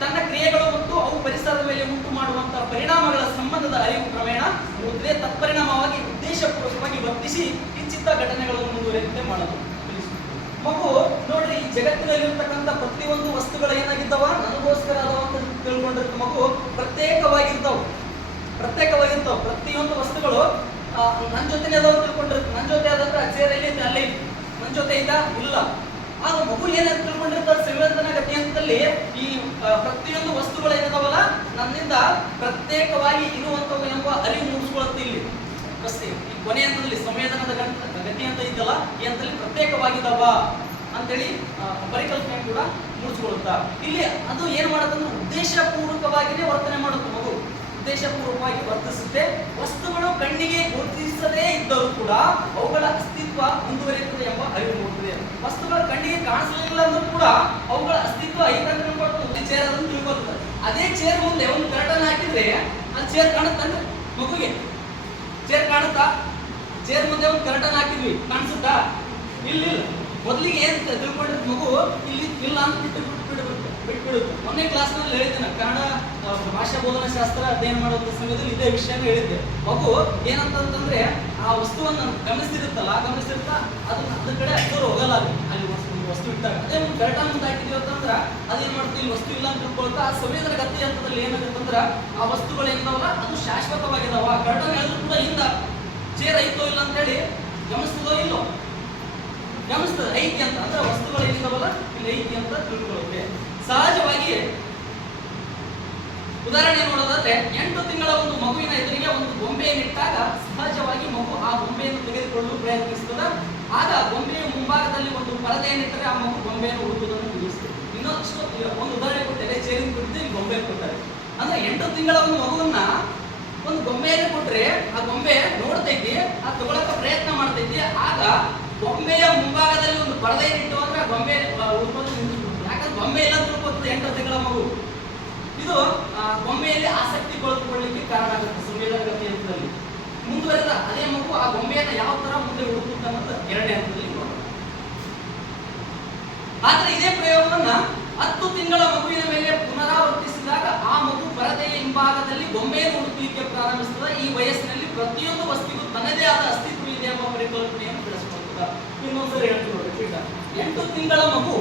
ತನ್ನ ಕ್ರಿಯೆಗಳು ಮತ್ತು ಅವು ಪರಿಸರದ ಮೇಲೆ ಉಂಟು ಮಾಡುವಂತಹ ಪರಿಣಾಮಗಳ ಸಂಬಂಧದ ಅರಿವು ಕ್ರಮೇಣ ಮೂಡುತ್ತದೆ. ತತ್ಪರಿಣಾಮವಾಗಿ ಉದ್ದೇಶಪೂರ್ವಕವಾಗಿ ವರ್ತಿಸಿ ಇಚ್ಛಿತ ಘಟನೆಗಳನ್ನು ಮುಂದುವರಿಯುತ್ತೆ ಮಾಡೋದು. ಮಗು ನೋಡ್ರಿ, ಈ ಜಗತ್ತಿನಲ್ಲಿರ್ತಕ್ಕಂಥ ಪ್ರತಿಯೊಂದು ವಸ್ತುಗಳು ಏನಾಗಿದ್ದಾವ? ನನಗೋಸ್ಕರ ಅದಾವ ಅಂತ ತಿಳ್ಕೊಂಡಿರ್ತ ಮಗು ಪ್ರತ್ಯೇಕವಾಗಿರ್ತಾವ. ಪ್ರತಿಯೊಂದು ವಸ್ತುಗಳು ನನ್ನ ಜೊತೆನೇ ಅದಾವ ತಿಳ್ಕೊಂಡಿರುತ್ತೆ. ನನ್ನ ಜೊತೆ ಆದಂದ್ರೆ ಚೇರ್ ಎಲ್ಲಿ ಅಲ್ಲೇ ನನ್ನ ಜೊತೆ ಇದ್ದ ಇಲ್ಲ. ಆಗ ಮಗು ಏನಂತ ತಿಳ್ಕೊಂಡಿರ್ತಾರೆ? ಸಂವೇದನಾ ಗತಿ ಹಂತದಲ್ಲಿ ಈ ಪ್ರತಿಯೊಂದು ವಸ್ತುಗಳು ಏನಿದಾವಲ್ಲ ನನ್ನಿಂದ ಪ್ರತ್ಯೇಕವಾಗಿ ಇರುವಂತವು ಎಂಬ ಅರಿವು ಮೂಡಿಸ್ಕೊಳ್ಳುತ್ತೆ. ಇಲ್ಲಿ ಪ್ರಶ್ನೆ ಈ ಕೊನೆ ಹಂತದಲ್ಲಿ ಸಂವೇದನದ ಗತಿ ಅಂತ ಇದ್ದಲ್ಲ, ಈ ಹಂತದಲ್ಲಿ ಪ್ರತ್ಯೇಕವಾಗಿದ್ದಾವ ಅಂತೇಳಿ ಪರಿಕಲ್ಪನೆ ಕೂಡ ಮೂಡಿಸ್ಕೊಳ್ಳುತ್ತಾ. ಇಲ್ಲಿ ಅದು ಏನ್ ಮಾಡುತ್ತಂದ್ರೆ ಉದ್ದೇಶಪೂರ್ವಕವಾಗಿಯೇ ವರ್ತನೆ ಮಾಡುತ್ತೆ ಮಗು. ಉದ್ದೇಶಪೂರ್ವಕವಾಗಿ ವರ್ತಿಸುತ್ತೆ. ವಸ್ತುಗಳು ಕಣ್ಣಿಗೆ ಗುರುತಿಸದೇ ಇದ್ದರೂ ಕೂಡ ಅವುಗಳ ಅಸ್ತಿತ್ವ ಮುಂದುವರಿಯುತ್ತದೆ ಎಂಬ ಅರಿವು ಮೂಡುತ್ತದೆ. ವಸ್ತುಗಳ ಕಣ್ಣಿಗೆ ಕಾಣಿಸಲಿಲ್ಲ ಅಂದ್ರೂ ಕೂಡ ಅವುಗಳ ಅಸ್ತಿತ್ವ ಐತಂತ ಚೇರ್ ಅದನ್ನು ತಿಳ್ಕೊಳ್ತದೆ. ಅದೇ ಚೇರ್ ಮುಂದೆ ಒಂದು ಕರ್ಟನ್ ಹಾಕಿದ್ರೆ ಆ ಚೇರ್ ಕಾಣುತ್ತಂದ್ರೆ ಮಗುಗೆ ಚೇರ್ ಕಾಣುತ್ತಾ? ಚೇರ್ ಮುಂದೆ ಒಂದು ಕರ್ಟನ್ ಹಾಕಿದ್ವಿ, ಕಾಣಿಸುತ್ತಾ? ಇಲ್ಲಿ ಮೊದಲಿಗೆ ಏನ್ ತಿಳ್ಕೊಂಡಿದ್ ಮಗು ಇಲ್ಲಿ ಇಲ್ಲ ಅಂತ ಬಿಟ್ಬಿಡುತ್ತೆ. ಮೊನ್ನೆ ಕ್ಲಾಸ್ ನಲ್ಲಿ ಹೇಳಿದ್ದೇನೆ, ಕನ್ನಡ ಭಾಷಾ ಬೋಧನಾ ಶಾಸ್ತ್ರ ಅಧ್ಯಯನ ಮಾಡುವಂತ ಸಮಯದಲ್ಲಿ ಇದೇ ವಿಷಯನ ಹೇಳಿದ್ದೆ. ಮಗು ಏನಂತಂದ್ರೆ ಆ ವಸ್ತುವನ್ನು ಗಮನಿಸ್ತಿರುತ್ತಾ ಅದು ಅದ್ರ ಕಡೆ ಅಷ್ಟೋರು ಹೋಗಲ್ಲ. ಅಲ್ಲಿ ವಸ್ತು ಇಟ್ಟಾಗ ಅದೇ ಒಂದು ಕರ್ಟನ್ ಮುಂದೆ ಹಾಕಿದ್ವಿ ಅಂತಂದ್ರ ಅದೇನ್ ಮಾಡ್ತೀವಿ? ಇಲ್ಲಿ ವಸ್ತು ಇಲ್ಲ ಅಂತ ತಿಳ್ಕೊಳ್ತಾ ಆ ಸಂವೇದನ ಗತಿ ಹಂತದಲ್ಲಿ ಏನಾಗುತ್ತಂದ್ರ ಆ ವಸ್ತುಗಳು ಏನಿದಾವಲ್ಲ ಅದು ಶಾಶ್ವತವಾಗಿದಾವ. ಆ ಕರ್ಟನ್ ಹೇಳಿದ್ರು ಕೂಡ ಹಿಂದ ಚೇರ್ ಐತೋ ಇಲ್ಲ ಅಂತ ಹೇಳಿ ಗಮನಿಸ್ತದೋ ಇಲ್ಲೋ? ಗಮನಿಸ್ತದೆ, ಐತಿ ಅಂತ. ಅಂದ್ರೆ ವಸ್ತುಗಳು ಏನಿದಾವಲ್ಲ ಇಲ್ಲಿ ಐತಿ ಅಂತ ತಿಳ್ಕೊಳ್ಳುತ್ತೆ. ಸಹಜವಾಗಿ ಉದಾಹರಣೆ ನೋಡೋದಾದ್ರೆ 8 ತಿಂಗಳ ಒಂದು ಮಗುವಿನ ಎದುರಿಗೆ ಒಂದು ಗೊಂಬೆಯನ್ನು ಇಟ್ಟಾಗ ಸಹಜವಾಗಿ ಮಗು ಆ ಗೊಂಬೆಯನ್ನು ತೆಗೆದುಕೊಳ್ಳಲು ಪ್ರಯತ್ನಿಸ್ತದ. ಆಗ ಗೊಂಬೆಯ ಮುಂಭಾಗದಲ್ಲಿ ಒಂದು ಪರದೆಯನ್ನಿಟ್ಟರೆ ಆ ಮಗು ಗೊಂಬೆಯನ್ನು ಹುಡುಕುವುದನ್ನು ನಿಲ್ಲಿಸ್ತದೆ. ಇನ್ನೊಂದು ಒಂದು ಉದಾಹರಣೆ ಕೊಟ್ಟರೆ, ಚೇರಿನ ಕುರಿತು ಇಲ್ಲಿ ಗೊಂಬೆ ಕೊಡ್ತಾರೆ. ಅಂದ್ರೆ 8 ತಿಂಗಳ ಒಂದು ಮಗುವನ್ನ ಒಂದು ಗೊಂಬೆಯನ್ನು ಕೊಟ್ರೆ ಆ ಗೊಂಬೆ ನೋಡ್ತೈತಿ, ಆ ತಗೊಳಕ ಪ್ರಯತ್ನ ಮಾಡ್ತೈತಿ. ಆಗ ಗೊಂಬೆಯ ಮುಂಭಾಗದಲ್ಲಿ ಒಂದು ಪರದೆಯನ್ನು ಇಟ್ಟು ಅಂದ್ರೆ ಗೊಂಬೆ ಉಳ್ಕೊಂಡು ನಿಂತಿರ್ಬೇಕು. ಯಾಕಂದ್ರೆ ಗೊಂಬೆ ಎಲ್ಲ ತಿಳ್ಕೊತದೆ 8 ತಿಂಗಳ ಮಗು. ಇದು ಗೊಂಬೆಯಲ್ಲಿ ಆಸಕ್ತಿ ಕಳೆದುಕೊಳ್ಳಲಿಕ್ಕೆ ಕಾರಣ ಆಗುತ್ತೆ ಸಂವೇದನಗತಿ ಹಂತದಲ್ಲಿ. ಮುಂದುವರೆದ ಅದೇ ಮಗು ಆ ಗೊಂಬೆಯನ್ನ ಯಾವ ತರ ಮುಂದೆ ಹುಡುಕುತ್ತೆ ಅನ್ನೋದು 2ನೇ ಹಂತದಲ್ಲಿ ನೋಡೋಣ. ಆದ್ರೆ ಇದೇ ಪ್ರಯೋಗವನ್ನ 10 ತಿಂಗಳ ಮಗುವಿನ ಮೇಲೆ ಪುನರಾವರ್ತಿಸಿದಾಗ ಆ ಮಗು ಪರದೆಯ ಹಿಂಭಾಗದಲ್ಲಿ ಗೊಂಬೆಯನ್ನು ಹುಡುಕಲಿಕ್ಕೆ ಪ್ರಾರಂಭಿಸುತ್ತದೆ. ಈ ವಯಸ್ಸಿನಲ್ಲಿ ಪ್ರತಿಯೊಂದು ವಸ್ತುವಿಗೂ ತನ್ನದೇ ಆದ ಅಸ್ತಿತ್ವ ಇದೆ ಎಂಬ ಪರಿಕಲ್ಪನೆಯನ್ನು ಬೆಳೆಸಿಕೊಳ್ಳುತ್ತದೆ. ಇನ್ನೊಂದ್ಸರಿ ಹೇಳ್ತೀನಿ ನೋಡಿ. 8 ತಿಂಗಳ ಮಗು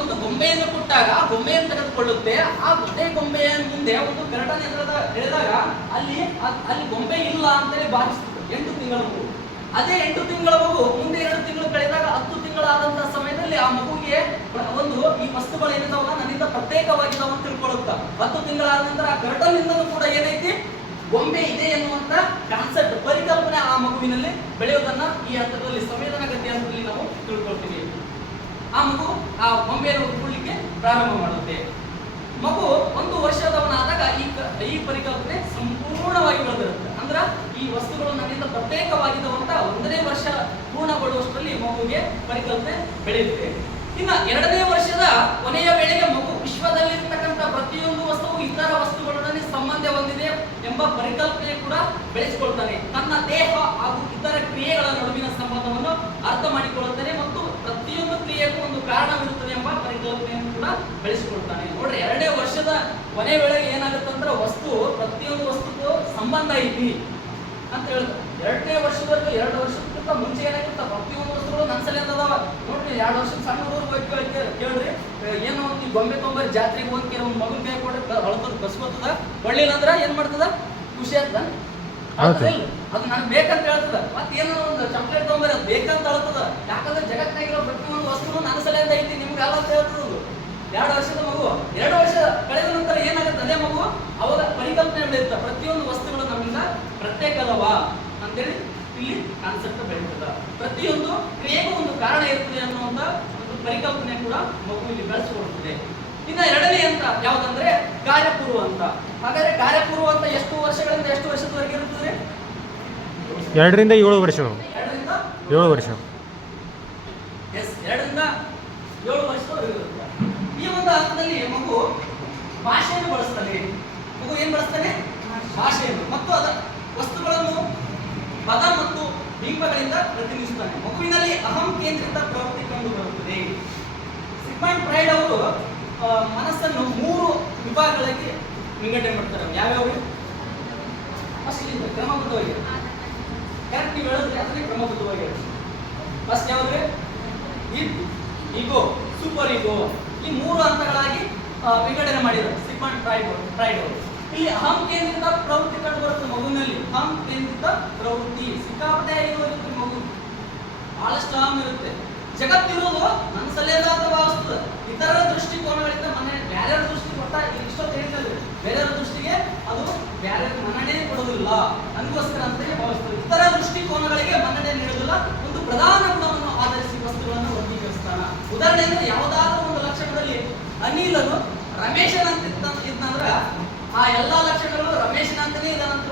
ಒಂದು ಗೊಂಬೆಯನ್ನು ಕೊಟ್ಟಾಗ ಆ ಗೊಂಬೆಯನ್ನು ತೆಗೆದುಕೊಳ್ಳುತ್ತೆ. ಆ ಅದೇ ಗೊಂಬೆಯ ಮುಂದೆ ಒಂದು ಕರ್ಟನ್ ಎಳೆದಾಗ ಅಲ್ಲಿ ಗೊಂಬೆ ಇಲ್ಲ ಅಂತೇಳಿ ಭಾವಿಸ್ತದೆ 8 ತಿಂಗಳ ಮಗು. ಅದೇ 8 ತಿಂಗಳ ಮಗು ಮುಂದೆ 2 ತಿಂಗಳು ಕಳೆದಾಗ 10 ತಿಂಗಳಾದಂತಹ ಸಮಯದಲ್ಲಿ ಆ ಮಗುಗೆ ಒಂದು ಈ ವಸ್ತುಗಳು ಏನಿದಾವಲ್ಲ ನನ್ನಿಂದ ಪ್ರತ್ಯೇಕವಾಗಿದ್ದಾವ ಅಂತ ತಿಳ್ಕೊಳ್ಳುತ್ತಾ. 10 ತಿಂಗಳಾದ ನಂತರ ಆ ಕರ್ಟನ್ ನಿಂದಲೂ ಕೂಡ ಏನೈತಿ ಗೊಂಬೆ ಇದೆ ಎನ್ನುವಂತ ಕಾನ್ಸೆಪ್ಟ್ ಪರಿಕಲ್ಪನೆ ಆ ಮಗುವಿನಲ್ಲಿ ಬೆಳೆಯೋದನ್ನ ಈ ಹಂತದಲ್ಲಿ ಸಂವೇದನಾಗತಿ ಹಂತದಲ್ಲಿ ನಾವು ತಿಳ್ಕೊಳ್ತೀವಿ. ಆ ಮಗು ಆ ಗೊಂಬೆಯನ್ನು ಹುಡುಕಲಿಕ್ಕೆ ಪ್ರಾರಂಭ ಮಾಡುತ್ತೆ. ಮಗು 1 ವರ್ಷದವನಾದಾಗ ಈ ಪರಿಕಲ್ಪನೆ ಸಂಪೂರ್ಣವಾಗಿ ಬೆಳೆದಿರುತ್ತೆ. ಅಂದ್ರ ಈ ವಸ್ತುಗಳು ನನ್ನಿಂದ ಪ್ರತ್ಯೇಕವಾಗಿದ್ದವಂತ 1ನೇ ವರ್ಷ ಪೂರ್ಣಗೊಳ್ಳುವಷ್ಟರಲ್ಲಿ ಮಗುವಿಗೆ ಪರಿಕಲ್ಪನೆ ಬೆಳೆಯುತ್ತೆ. ಇನ್ನು 2ನೇ ವರ್ಷದ ಕೊನೆಯ ವೇಳೆಗೆ ಮಗು ವಿಶ್ವದಲ್ಲಿರ್ತಕ್ಕಂಥ ಪ್ರತಿಯೊಂದು ವಸ್ತುವು ಇತರ ವಸ್ತುಗಳೊಡನೆ ಸಂಬಂಧ ಹೊಂದಿದೆ ಎಂಬ ಪರಿಕಲ್ಪನೆ ಕೂಡ ಬೆಳೆಸಿಕೊಳ್ತಾನೆ. ತನ್ನ ದೇಹ ಹಾಗೂ ಇತರ ಕ್ರಿಯೆಗಳ ನಡುವಿನ ಸಂಬಂಧವನ್ನು ಅರ್ಥ ಮಾಡಿಕೊಳ್ಳುತ್ತಾನೆ ಮತ್ತು ಪ್ರತಿಯೊಂದು ಕ್ರಿಯೆಗೂ ಒಂದು ಕಾರಣವಿರುತ್ತದೆ ಎಂಬ ಪರಿಕಲ್ಪನೆಯನ್ನು ಕೂಡ ಬೆಳೆಸಿಕೊಳ್ತಾನೆ. ನೋಡ್ರಿ 2ನೇ ವರ್ಷದ ಕೊನೆ ವೇಳೆಗೆ ಏನಾಗುತ್ತಂದ್ರೆ ಪ್ರತಿಯೊಂದು ವಸ್ತುಗೂ ಸಂಬಂಧ ಐತಿ ಅಂತ ಹೇಳ್ತಾರೆ. 2ನೇ ವರ್ಷದವರೆಗೂ 2 ವರ್ಷಕ್ಕಿಂತ ಮುಂಚೆ ಏನಾಗಿರುತ್ತೆ ಪ್ರತಿಯೊಂದು ವಸ್ತುಗಳು ನನ್ಸಲ್ಲಿ ಅದಾವ. ನೋಡ್ರಿ 2 ವರ್ಷದ ಸಣ್ಣ ಹುಡುಗರು ಕೇಳ್ರಿ ಏನೋ ಈ ಗೊಂಬೆ ತೊಂಬರಿ ಜಾತ್ರೆಗೆ ಹೋಗಿ ಒಂದು ಮಗನ ಕೈ ಕೊಡ್ರಿ ಅಳ್ತದ ಕಸ್ಕೊತದ ಒಳ್ಳಿಲ್ಲ ಅಂದ್ರೆ ಏನ್ ಮಾಡ್ತದ ಖುಷಿ ಆಗ್ತದ ಅದು ನನಗೆ ಬೇಕಂತ ಹೇಳ್ತದ. ಮತ್ತೆ ಏನೋ ಒಂದು ಚಾಕ್ಲೇಟ್ ತೊಂಬರಿ ಅದು ಬೇಕಂತ ಅಳ್ತದ. ಯಾಕಂದ್ರೆ ಜಗತ್ತಿನಾಗಿರೋ ಪ್ರತಿಯೊಂದು ವಸ್ತುನು ನನ್ನ ಸಲಿಂದ ಐತಿ ನಿಮ್ಗೆ ಅಲ್ಲ ಅಂತ ಹೇಳ್ತದ. 2 ವರ್ಷದ ಮಗು 2 ವರ್ಷ ಕಳೆದ ನಂತರ ಏನಾಗುತ್ತೆ ಅದೇ ಮಗು ಅವಾಗ ಪರಿಕಲ್ಪನೆ ಬೆಳೆಯುತ್ತೆ. ಪ್ರತಿಯೊಂದು ವಸ್ತುಗಳು ನಮ್ಮಿಂದ ಪ್ರತ್ಯೇಕ ಅದಾವ ಅಂತೇಳಿ ಇಲ್ಲಿ ಕಾನ್ಸೆಪ್ಟ್ ಬೆಳೀತದ. ಪ್ರತಿಯೊಂದು ಕ್ರಿಯೆಗೂ ಒಂದು ಕಾರಣ ಇರ್ತದೆ ಅನ್ನುವಂತ ಒಂದು ಪರಿಕಲ್ಪನೆ ಕೂಡ ಮಗು ಇಲ್ಲಿ ಬೆಳೆಸಿಕೊಡ್ತದೆ. ಇನ್ನ 2ನೇ ಹಂತ ಯಾವ್ದಂದ್ರೆ ಕಾರ್ಯಪೂರ್ವ ಅಂತ. ಹಾಗಾದ್ರೆ ಕಾರ್ಯಪೂರ್ವ ಅಂತ ಎಷ್ಟು ವರ್ಷಗಳಿಂದ ಎಷ್ಟು ವರ್ಷದವರೆಗೆ ಇರುತ್ತದೆ? 2 ರಿಂದ 7 ವರ್ಷಗಳು. 7 ವರ್ಷ. ಎಸ್ 2 ರಿಂದ 7 ವರ್ಷದವರೆಗೆ ಇರುತ್ತೆ. ಈ ಒಂದು ಹಂತದಲ್ಲಿ ಮಗು ಭಾಷೆಯನ್ನು ಬಳಸ್ತಾನೆ. ಮಗು ಏನ್ ಬಳಸ್ತಾನೆ? ಭಾಷೆಯನ್ನು ಮತ್ತು ಅದ ವಸ್ತುಗಳನ್ನು ಪದ ಮತ್ತು ಬಿಂಬಗಳಿಂದ ಪ್ರತಿನಿಧಿಸುತ್ತಾನೆ. ಮಗುವಿನಲ್ಲಿ ಅಹಂ ಕೇಂದ್ರಿತ ಪ್ರವೃತ್ತಿ ಕಂಡು ಬರುತ್ತದೆ. ಸಿಗ್ಮಂಡ್ ಫ್ರಾಯ್ಡ್ ಅವರು ಮನಸ್ಸನ್ನು 3 ವಿಭಾಗಗಳಿಗೆ ವಿಂಗಡಣೆ ಮಾಡ್ತಾರೆ. ಯಾವ್ಯಾವ? ಫಸ್ಟ್ ಇಂದ ಕ್ರಮಬದ್ಧವಾಗಿ ಕರೆಕ್ಟ್ ನೀವು ಹೇಳಿದ್ರೆ ಅದನ್ನೇ ಕ್ರಮಬದ್ಧವಾಗಿ ಹೇಳಿ. ಫಸ್ಟ್ ಯಾವ್ದು? ಈಗೋ, ಸೂಪರ್ ಈಗೋ. ಈ 3 ಹಂತಗಳಾಗಿ ವಿಂಗಡಣೆ ಮಾಡಿದ್ದಾರೆ ಸಿಗ್ಮಂಡ್ ಫ್ರಾಯ್ಡ್ ಅವರು. ಇಲ್ಲಿ ಅಹಂ ಕೇಂದ್ರಿತ ಪ್ರವೃತ್ತಿ ಕಂಡು ಬರುತ್ತೆ ಮಗುವಿನಲ್ಲಿ. ಅಹಂ ಕೇಂದ್ರಿತ ಪ್ರವೃತ್ತಿ ಸಿಕ್ಕಾಪಟ್ಟೆ ಇರುತ್ತೆ ಮಗು, ಬಹಳಷ್ಟು ಅಹಂ ಇರುತ್ತೆ. ಜಗತ್ತಿರೋದು ನನ್ನ ಸಲಹೆ ಅಂತ ಭಾವಿಸ್ತದೆ. ಇತರರ ದೃಷ್ಟಿಕೋನಗಳಿಂದ ಬೇರೆಯವರ ದೃಷ್ಟಿ ಕೊಟ್ಟ ಇಷ್ಟೊತ್ತು ಹೇಳ್ತದೆ, ಬೇರೆಯವರ ದೃಷ್ಟಿಗೆ ಅದು ಬೇರೆ ಮನ್ನಣೆ ಕೊಡೋದಿಲ್ಲ, ನನಗೋಸ್ಕರ ಅಂತ ಭಾವಿಸ್ತದೆ. ಇತರ ದೃಷ್ಟಿಕೋನಗಳಿಗೆ ಮನ್ನಣೆ ನೀಡೋದಿಲ್ಲ. ಒಂದು ಪ್ರಧಾನ ಗುಣವನ್ನು ಆಧರಿಸಿ ವಸ್ತುಗಳನ್ನು ವರ್ಗೀಕರಿಸ್ತಾನ. ಉದಾಹರಣೆ ಅಂದ್ರೆ ಯಾವುದಾದ್ರೂ ಒಂದು ಲಕ್ಷಣದಲ್ಲಿ ಅನಿಲನು ರಮೇಶನಂತ ಇದ್ದಂದ್ರ ಆ ಎಲ್ಲಾ ಲಕ್ಷಣಗಳು ರಮೇಶನಂತನೇ ಇದಾನಂತ.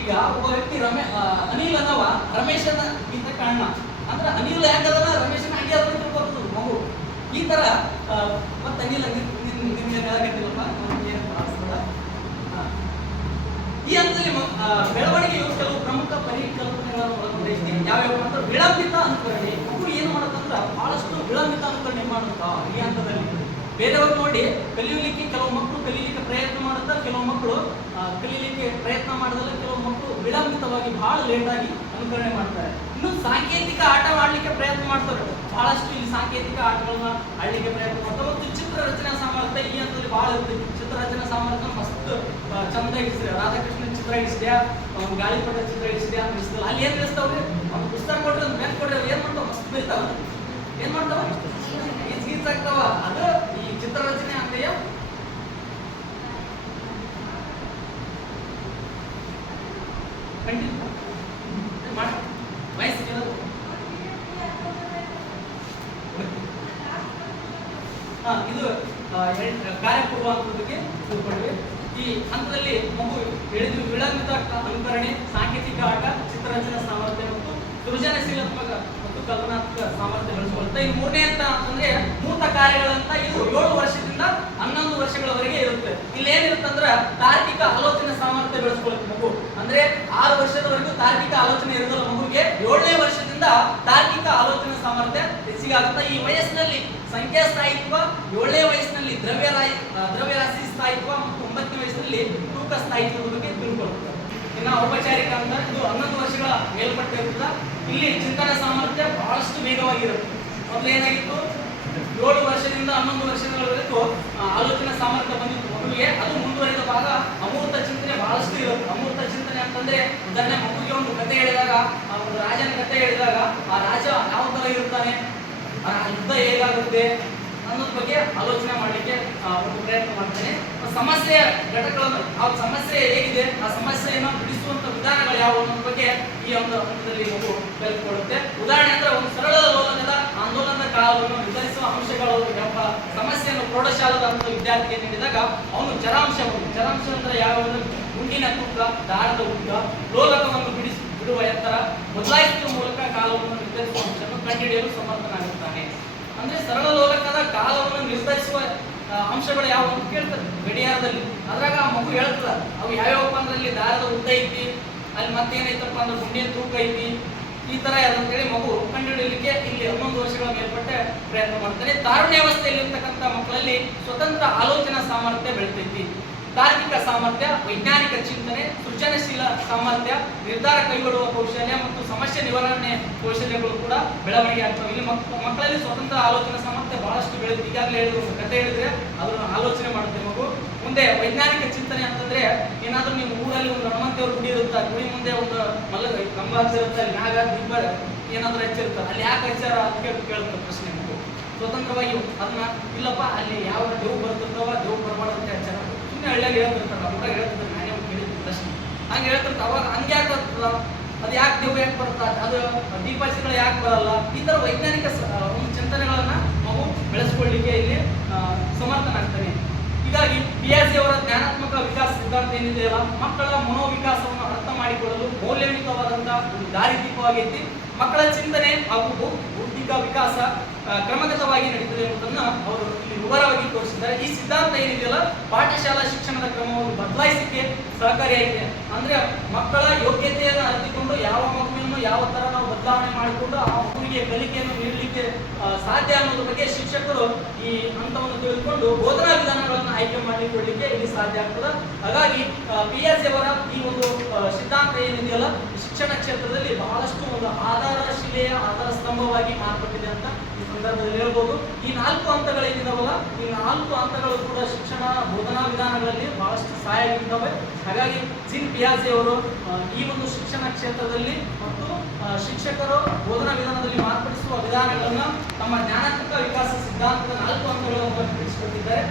ಈಗ ಒಬ್ಬ ವ್ಯಕ್ತಿ ಅನಿಲ್ ಅನ್ನವ ರಮೇಶನ ಇಂತ ಕಾರಣ ಅಂದ್ರೆ ಅನಿಲ್ ಹೆಂಗದಲ್ಲ ರಮೇಶನ ಹಂಗೆ ಅದನ್ನ ತಿಳ್ಕೊಳ್ತದ ಮಗು. ಈ ತರ ಮತ್ತೆ ಅನಿಲ ನಿಮ್ಗೆ ಹೇಳಕತ್ತಿಲ್ಲಪ್ಪ ಈ ಹಂತದಲ್ಲಿ ಬೆಳವಣಿಗೆಯು ಕೆಲವು ಪ್ರಮುಖ ಪರಿಕಲ್ಪನೆಗಳನ್ನು ಒಳಗೊಂಡೈತಿ. ಯಾವ್ಯಾವ ಅಂತ ವಿಳಂಬಿತ ಅನುಕರಣೆ. ಮಗು ಏನು ಮಾಡುತ್ತಂದ್ರೆ ಬಹಳಷ್ಟು ವಿಳಂಬಿತ ಅನುಕರಣೆ ಮಾಡುತ್ತಾ ಈ ಹಂತದಲ್ಲಿ. ಬೇರೆಯವ್ರು ನೋಡಿ ಕಲಿಯಲಿಕ್ಕೆ ಕೆಲವು ಮಕ್ಕಳು ಕಲೀಲಿಕ್ಕೆ ಪ್ರಯತ್ನ ಮಾಡುತ್ತಾ, ಕೆಲವು ಮಕ್ಕಳು ಕಲೀಲಿಕ್ಕೆ ಪ್ರಯತ್ನ ಮಾಡೋದಲ್ಲ, ಕೆಲವು ಮಕ್ಕಳು ವಿಳಂಬಿತವಾಗಿ ಬಹಳ ಲೇಟ್ ಆಗಿ ಅನುಕರಣೆ ಮಾಡ್ತಾರೆ. ಇನ್ನು ಸಾಂಕೇತಿಕ ಆಟ ಆಡ್ಲಿಕ್ಕೆ ಪ್ರಯತ್ನ ಮಾಡ್ತಾರೆ. ಬಹಳಷ್ಟು ಇಲ್ಲಿ ಸಾಂಕೇತಿಕ ಆಟಗಳನ್ನ ಆಡ್ಲಿಕ್ಕೆ ಪ್ರಯತ್ನ ಮಾಡ್ತಾರೆ. ಮತ್ತು ಚಿತ್ರ ರಚನಾ ಸಾಮರ್ಥ್ಯ ಈ ಹಂತದಲ್ಲಿ ಬಹಳ ಇರುತ್ತೆ. ಚಿತ್ರ ರಚನಾ ಸಾಮರ್ಥ್ಯ ಮಸ್ತ್ ಚಂದ ಇಡಿಸಿದೆ. ರಾಧಾಕೃಷ್ಣನ್ ಚಿತ್ರ ಇಡಿಸಿದ್ಯಾ, ಗಾಳಿಪಟ ಚಿತ್ರ ಇಡಿಸಿದ್ಯಾ ಅಂತ ಇಡಿಸ್ತಲ್ಲ. ಅಲ್ಲಿ ಏನ್ ಇಡಿಸ್ತಾವ್ರಿ? ಒಂದು ಪುಸ್ತಕ ಕೊಡ್ರಿ, ಒಂದು ಬೆನ್ ಕೊಡ್ರಿ, ಏನ್ ಮಾಡ್ತಾವ? ಮಸ್ತ್ ಬೀಳ್ತಾವ. ಏನ್ ಮಾಡ್ತಾವ? ಗೀತಾಗ್ತಾವ. ಅದು ಈ ಚಿತ್ರ ರಚನೆ ಅಂತೆಯ ಕಂಟಿನ್ಯೂ ಮಾಡ ವಯಸ್ಸಿಗೆ ಇದು ಕಾರ್ಯಪೂರ್ವ ಹಂತದಕ್ಕೆ ತಿಳ್ಕೊಂಡ್ವಿ. ಈ ಹಂತದಲ್ಲಿ ಮಗು ಹೇಳಿದ್ವಿ ವಿಳಂಬಿತ ಅನುಕರಣೆ, ಸಾಂಕೇತಿಕ ಆಟ, ಚಿತ್ರರಚನಾ ಸಾಮರ್ಥ್ಯ ಮತ್ತು ಸೃಜನಶೀಲಾತ್ಮಕ ಕಲ್ಪನಾತ್ಮಕ ಸಾಮರ್ಥ್ಯ ಬೆಳೆಸ್ಕೊಳ್ತಾ. ಇನ್ನು ಮೂರನೇ ಅಂತ ಅಂತಂದ್ರೆ ಮೂರ್ತ ಕಾರ್ಯಗಳಂತ ಇದು 7 ವರ್ಷದಿಂದ 11 ವರ್ಷಗಳವರೆಗೆ ಇರುತ್ತೆ. ಇಲ್ಲಿ ಏನಿರುತ್ತಂದ್ರೆ ತಾರ್ಕಿಕ ಆಲೋಚನೆ ಸಾಮರ್ಥ್ಯ ಬೆಳೆಸ್ಕೊಳ್ಳುತ್ತೆ ಮಗು. ಅಂದ್ರೆ 6 ವರ್ಷದವರೆಗೂ ತಾರ್ಕಿಕ ಆಲೋಚನೆ ಇರೋದಿಲ್ಲ ಮಗುವಿಗೆ. 7ನೇ ವರ್ಷದಿಂದ ತಾರ್ಕಿಕ ಆಲೋಚನೆ ಸಾಮರ್ಥ್ಯ ಹೆಚ್ಚಿಗಾಗುತ್ತೆ. ಈ ವಯಸ್ಸಿನಲ್ಲಿ ಸಂಖ್ಯಾ ಸ್ಥಾಯಿತ್ವ, 7ನೇ ವಯಸ್ಸಿನಲ್ಲಿ ದ್ರವ್ಯರಾಶಿ ಸ್ಥಾಯಿತ್ವ ಮತ್ತು 9ನೇ ವಯಸ್ಸಿನಲ್ಲಿ ತೂಕ ಸ್ಥಾಯಿತ್ವದ ಬಗ್ಗೆ ತಿಳ್ಕೊಳ್ಳುತ್ತೆ. ಇನ್ನು ಔಪಚಾರಿಕ ಅಂತ ಇದು 11 ವರ್ಷಗಳ ಮೇಲ್ಪಟ್ಟ ಇರ್ತದ. ಇಲ್ಲಿ ಚಿಂತನ ಸಾಮರ್ಥ್ಯ ಬಹಳಷ್ಟು ವೇಗವಾಗಿರುತ್ತೆ. ಮೊದಲು ಏನಾಗಿತ್ತು, 7 ವರ್ಷದಿಂದ 11 ವರ್ಷಗಳವರೆಗೂ ಆಲೋಚನಾ ಸಾಮರ್ಥ್ಯ ಬಂದಿತ್ತು ಮಗುವಿಗೆ. ಅದು ಮುಂದುವರಿದ ಭಾಗ ಅಮೂರ್ತ ಚಿಂತನೆ ಬಹಳಷ್ಟು ಇರುತ್ತೆ. ಅಮೂರ್ತ ಚಿಂತನೆ ಅಂತಂದ್ರೆ ಉದಾಹರಣೆ ಮಗುವಿಗೆ ಒಂದು ಕಥೆ ಹೇಳಿದಾಗ, ಆ ಒಂದು ರಾಜನ ಕಥೆ ಹೇಳಿದಾಗ ಆ ರಾಜ ಯಾವ ತರ ಇರ್ತಾನೆ, ಆ ಯುದ್ಧ ಹೇಗಾಗುತ್ತೆ ಅನ್ನೋದ್ರ ಬಗ್ಗೆ ಆಲೋಚನೆ ಮಾಡಲಿಕ್ಕೆ ಒಂದು ಪ್ರಯತ್ನ ಮಾಡ್ತೇನೆ. ಸಮಸ್ಯೆಯ ಘಟಕಗಳನ್ನು, ಆ ಸಮಸ್ಯೆ ಹೇಗಿದೆ, ಆ ಸಮಸ್ಯೆಯನ್ನು ಬಿಡಿಸುವಂತ ವಿಧಾನಗಳು ಯಾವುವು ಅನ್ನೋದ್ರ ಬಗ್ಗೆ ಈ ಒಂದು ಹಂತದಲ್ಲಿ ಮಗು ಕಲಿತುಕೊಳ್ಳುತ್ತೆ. ಉದಾಹರಣೆ ಅಂದ್ರೆ ಒಂದು ಸರಳ ಲೋಲನದ ಆಂದೋಲನದ ಕಾಲವನ್ನು ನಿರ್ಧರಿಸುವ ಅಂಶಗಳು ಎಂಬ ಸಮಸ್ಯೆಯನ್ನು ಪ್ರೌಢಶಾಲದ ಅಂತ ವಿದ್ಯಾರ್ಥಿಗೆ ನೀಡಿದಾಗ ಅವನು ಚರಾಂಶ ಅಂದ್ರೆ ಯಾವ, ಗುಂಡಿನ ತೂಕ, ದಾರದ ಉದ್ದ, ಲೋಲಕವನ್ನು ಬಿಡುವ ಎತ್ತರ ಬದಲಾಯಿಸುವ ಮೂಲಕ ಕಾಲವನ್ನು ನಿರ್ಧರಿಸುವ ಅಂಶವನ್ನು ಕಂಡುಹಿಡಿಯಲು ಸಮರ್ಥನಾಗುತ್ತಾನೆ. ಅಂದ್ರೆ ಸರಳ ಲೋಲಕದ ಕಾಲವನ್ನು ನಿರ್ಧರಿಸುವ ಅಂಶಗಳು ಯಾವ ಅಂತ ಕೇಳ್ತಾರೆ ಗಡಿಯಾರದಲ್ಲಿ. ಅದ್ರಾಗ ಆ ಮಗು ಹೇಳ್ತದ ಅವು ಯಾವ್ಯಾವಪ್ಪ ಅಂದ್ರೆ ಇಲ್ಲಿ ದಾರದ ಉದ್ದ ಐತಿ, ಅಲ್ಲಿ ಮತ್ತೇನೈತಪ್ಪ ಅಂದ್ರೆ ಗುಂಡಿನ ತೂಕ ಐತಿ, ಈ ತರ ಯಾರಂತೇಳಿ ಮಗು ಕಂಡುಹಿಡಿಯಲಿಕ್ಕೆ ಇಲ್ಲಿ 11 ವರ್ಷಗಳ ಮೇಲ್ಪಟ್ಟ ಪ್ರಯತ್ನ ಮಾಡ್ತಾನೆ. ತಾರುಣ್ಯಾವಸ್ಥೆಯಲ್ಲಿ ಇರ್ತಕ್ಕಂಥ ಮಕ್ಕಳಲ್ಲಿ ಸ್ವತಂತ್ರ ಆಲೋಚನಾ ಸಾಮರ್ಥ್ಯ ಬೆಳಿತೈತಿ. ತಾರ್ಕಿಕ ಸಾಮರ್ಥ್ಯ, ವೈಜ್ಞಾನಿಕ ಚಿಂತನೆ, ಸೃಜನಶೀಲ ಸಾಮರ್ಥ್ಯ, ನಿರ್ಧಾರ ಕೈಗೊಳ್ಳುವ ಕೌಶಲ್ಯ ಮತ್ತು ಸಮಸ್ಯೆ ನಿವಾರಣೆ ಕೌಶಲ್ಯಗಳು ಕೂಡ ಬೆಳವಣಿಗೆ ಆಗ್ತವೆ. ಇಲ್ಲಿ ಮಕ್ಕಳಲ್ಲಿ ಸ್ವತಂತ್ರ ಆಲೋಚನಾ ಸಾಮರ್ಥ್ಯ ಬಹಳಷ್ಟು ಬೆಳೆಯುತ್ತೆ. ಈಗಾಗಲೇ ಹೇಳಿದ್ರು, ಒಂದು ಕಥೆ ಹೇಳಿದ್ರೆ ಅದನ್ನು ಆಲೋಚನೆ ಮಾಡುತ್ತೆ ಮಗು. ಮುಂದೆ ವೈಜ್ಞಾನಿಕ ಚಿಂತನೆ ಅಂತಂದ್ರೆ ಏನಾದ್ರೂ ನೀವು ಊರಲ್ಲಿ ಒಂದು ಹನುಮಂತೇವ್ರ ಗುಡಿ ಇರುತ್ತೆ, ಗುಡಿ ಮುಂದೆ ಒಂದು ಕಂಬ ಹಚ್ಚಿರುತ್ತೆ, ಅಲ್ಲಿ ಮ್ಯಾಗ ದಿಬ್ಬ ಏನಾದ್ರೂ ಹಚ್ಚಿರುತ್ತೆ, ಅಲ್ಲಿ ಯಾಕೆ ಹಚ್ಚಾರ ಅಂತ ಕೇಳುತ್ತೆ ಪ್ರಶ್ನೆ ಮಗು. ಸ್ವತಂತ್ರವಾಗಿ ಅದನ್ನ ಇಲ್ಲಪ್ಪ ಅಲ್ಲಿ ಯಾವ ದೇವ್ ಬರ್ತಿರ್ತಾವ, ದೇವ್ ಬರಬಾರ್ದು ಅಂತ ಹಚ್ಚಾರ ಹಳ್ಳಿಯಾಗಿ ಹೇಳ್ತಿರ್ತಾರೆ, ನಮ್ಮ ಊರಾಗ ಹೇಳ್ತಿರ್ತಾರೆ, ನಾನೇ ಕೇಳಿದ್ದೆ ಪ್ರಶ್ನೆ ಹಂಗೆ ಹೇಳ್ತಿರ್ತಾರೆ. ಅವಾಗ ಹಂಗೆ ಯಾಕೆ ಬರ್ತದ, ಅದು ಯಾಕೆ ದೇವ್ ಯಾಕೆ ಬರ್ತದ, ಅದು ದೀಪಾಸಿಗಳು ಯಾಕೆ ಬರಲ್ಲ, ಈ ತರ ವೈಜ್ಞಾನಿಕ ಒಂದು ಚಿಂತನೆಗಳನ್ನ ನಾವು ಬೆಳೆಸ್ಕೊಳ್ಳಿಕ್ಕೆ ಇಲ್ಲಿ ಸಮರ್ಥನಾಗ್ತಾನೆ. ಹೀಗಾಗಿ ಪಿಯಾಜೆ ಅವರ ಜ್ಞಾನಾತ್ಮಕ ವಿಕಾಸ ಸಿದ್ಧಾಂತ ಏನಿದೆಯಲ್ಲ, ಮಕ್ಕಳ ಮನೋವಿಕಾಸವನ್ನು ಅರ್ಥ ಮಾಡಿಕೊಳ್ಳಲು ಮೌಲ್ಯಯುತವಾದಂತಹ ಒಂದು ದಾರಿದೀಪವಾಗೈತಿ. ಮಕ್ಕಳ ಚಿಂತನೆ ಹಾಗೂ ಬೌದ್ಧಿಕ ವಿಕಾಸ ಕ್ರಮಗತವಾಗಿ ನಡೀತದೆ ಎಂಬುದನ್ನು ಅವರು ಇಲ್ಲಿ ವಿವರವಾಗಿ ತೋರಿಸಿದ್ದಾರೆ. ಈ ಸಿದ್ಧಾಂತ ಏನಿದೆಯಲ್ಲ ಪಾಠಶಾಲಾ ಶಿಕ್ಷಣದ ಕ್ರಮವನ್ನು ಬದಲಾಯಿಸಲಿಕ್ಕೆ ಸಹಕಾರಿಯಾಗಿದೆ. ಅಂದ್ರೆ ಮಕ್ಕಳ ಯೋಗ್ಯತೆಯನ್ನು ಅರಿತುಕೊಂಡು ಯಾವ ಮಗುವನ್ನು ಯಾವ ತರ ನಾವು ಬದಲಾವಣೆ ಮಾಡಿಕೊಂಡು ಆ ಮಗುವಿಗೆ ಕಲಿಕೆಯನ್ನು ನೀಡಲಿಕ್ಕೆ ಸಾಧ್ಯ ಅನ್ನೋದ್ರ ಬಗ್ಗೆ ಶಿಕ್ಷಕರು ಈ ಹಂತವನ್ನು ತಿಳಿದುಕೊಂಡು ಬೋಧನಾ ವಿಧಾನಗಳನ್ನು ಆಯ್ಕೆ ಮಾಡಿಕೊಳ್ಳಲಿಕ್ಕೆ ಇಲ್ಲಿ ಸಾಧ್ಯ ಆಗ್ತದೆ. ಹಾಗಾಗಿ ಪಿಯಾಜೆ ಅವರ ಈ ಒಂದು ಸಿದ್ಧಾಂತ ಏನಿದೆಯಲ್ಲ ಶಿಕ್ಷಣ ಕ್ಷೇತ್ರದಲ್ಲಿ ಬಹಳಷ್ಟು ಒಂದು ಆಧಾರ ಸ್ತಂಭವಾಗಿ ಮಾರ್ಪಟ್ಟಿದೆ ಅಂತ ಈ ಸಂದರ್ಭದಲ್ಲಿ ಹೇಳ್ಬೋದು. ಈ 4 ಹಂತಗಳೇನಿದಾವಲ್ಲ, ಈ 4 ಹಂತಗಳು ಕೂಡ ಶಿಕ್ಷಣ ಬೋಧನಾ ವಿಧಾನಗಳಲ್ಲಿ ಬಹಳಷ್ಟು ಸಹಾಯವಾಗಿದ್ದಾವೆ. ಹಾಗಾಗಿ ಜೀನ್ ಪಿಯಾಜೆ ಅವರು ಈ ಒಂದು ಶಿಕ್ಷಣ ಕ್ಷೇತ್ರದಲ್ಲಿ ಮತ್ತು ಶಿಕ್ಷಕರು ಬೋಧನಾ ವಿಧಾನದಲ್ಲಿ ಮಾರ್ಪಡಿಸುವ ವಿಧಾನಗಳನ್ನು ತಮ್ಮ ಜ್ಞಾನಾತ್ಮಕ ವಿಕಾಸ ಸಿದ್ಧಾಂತದ 4 ಹಂತಗಳನ್ನು ತಿಳಿಸಿಕೊಟ್ಟಿದ್ದಾರೆ.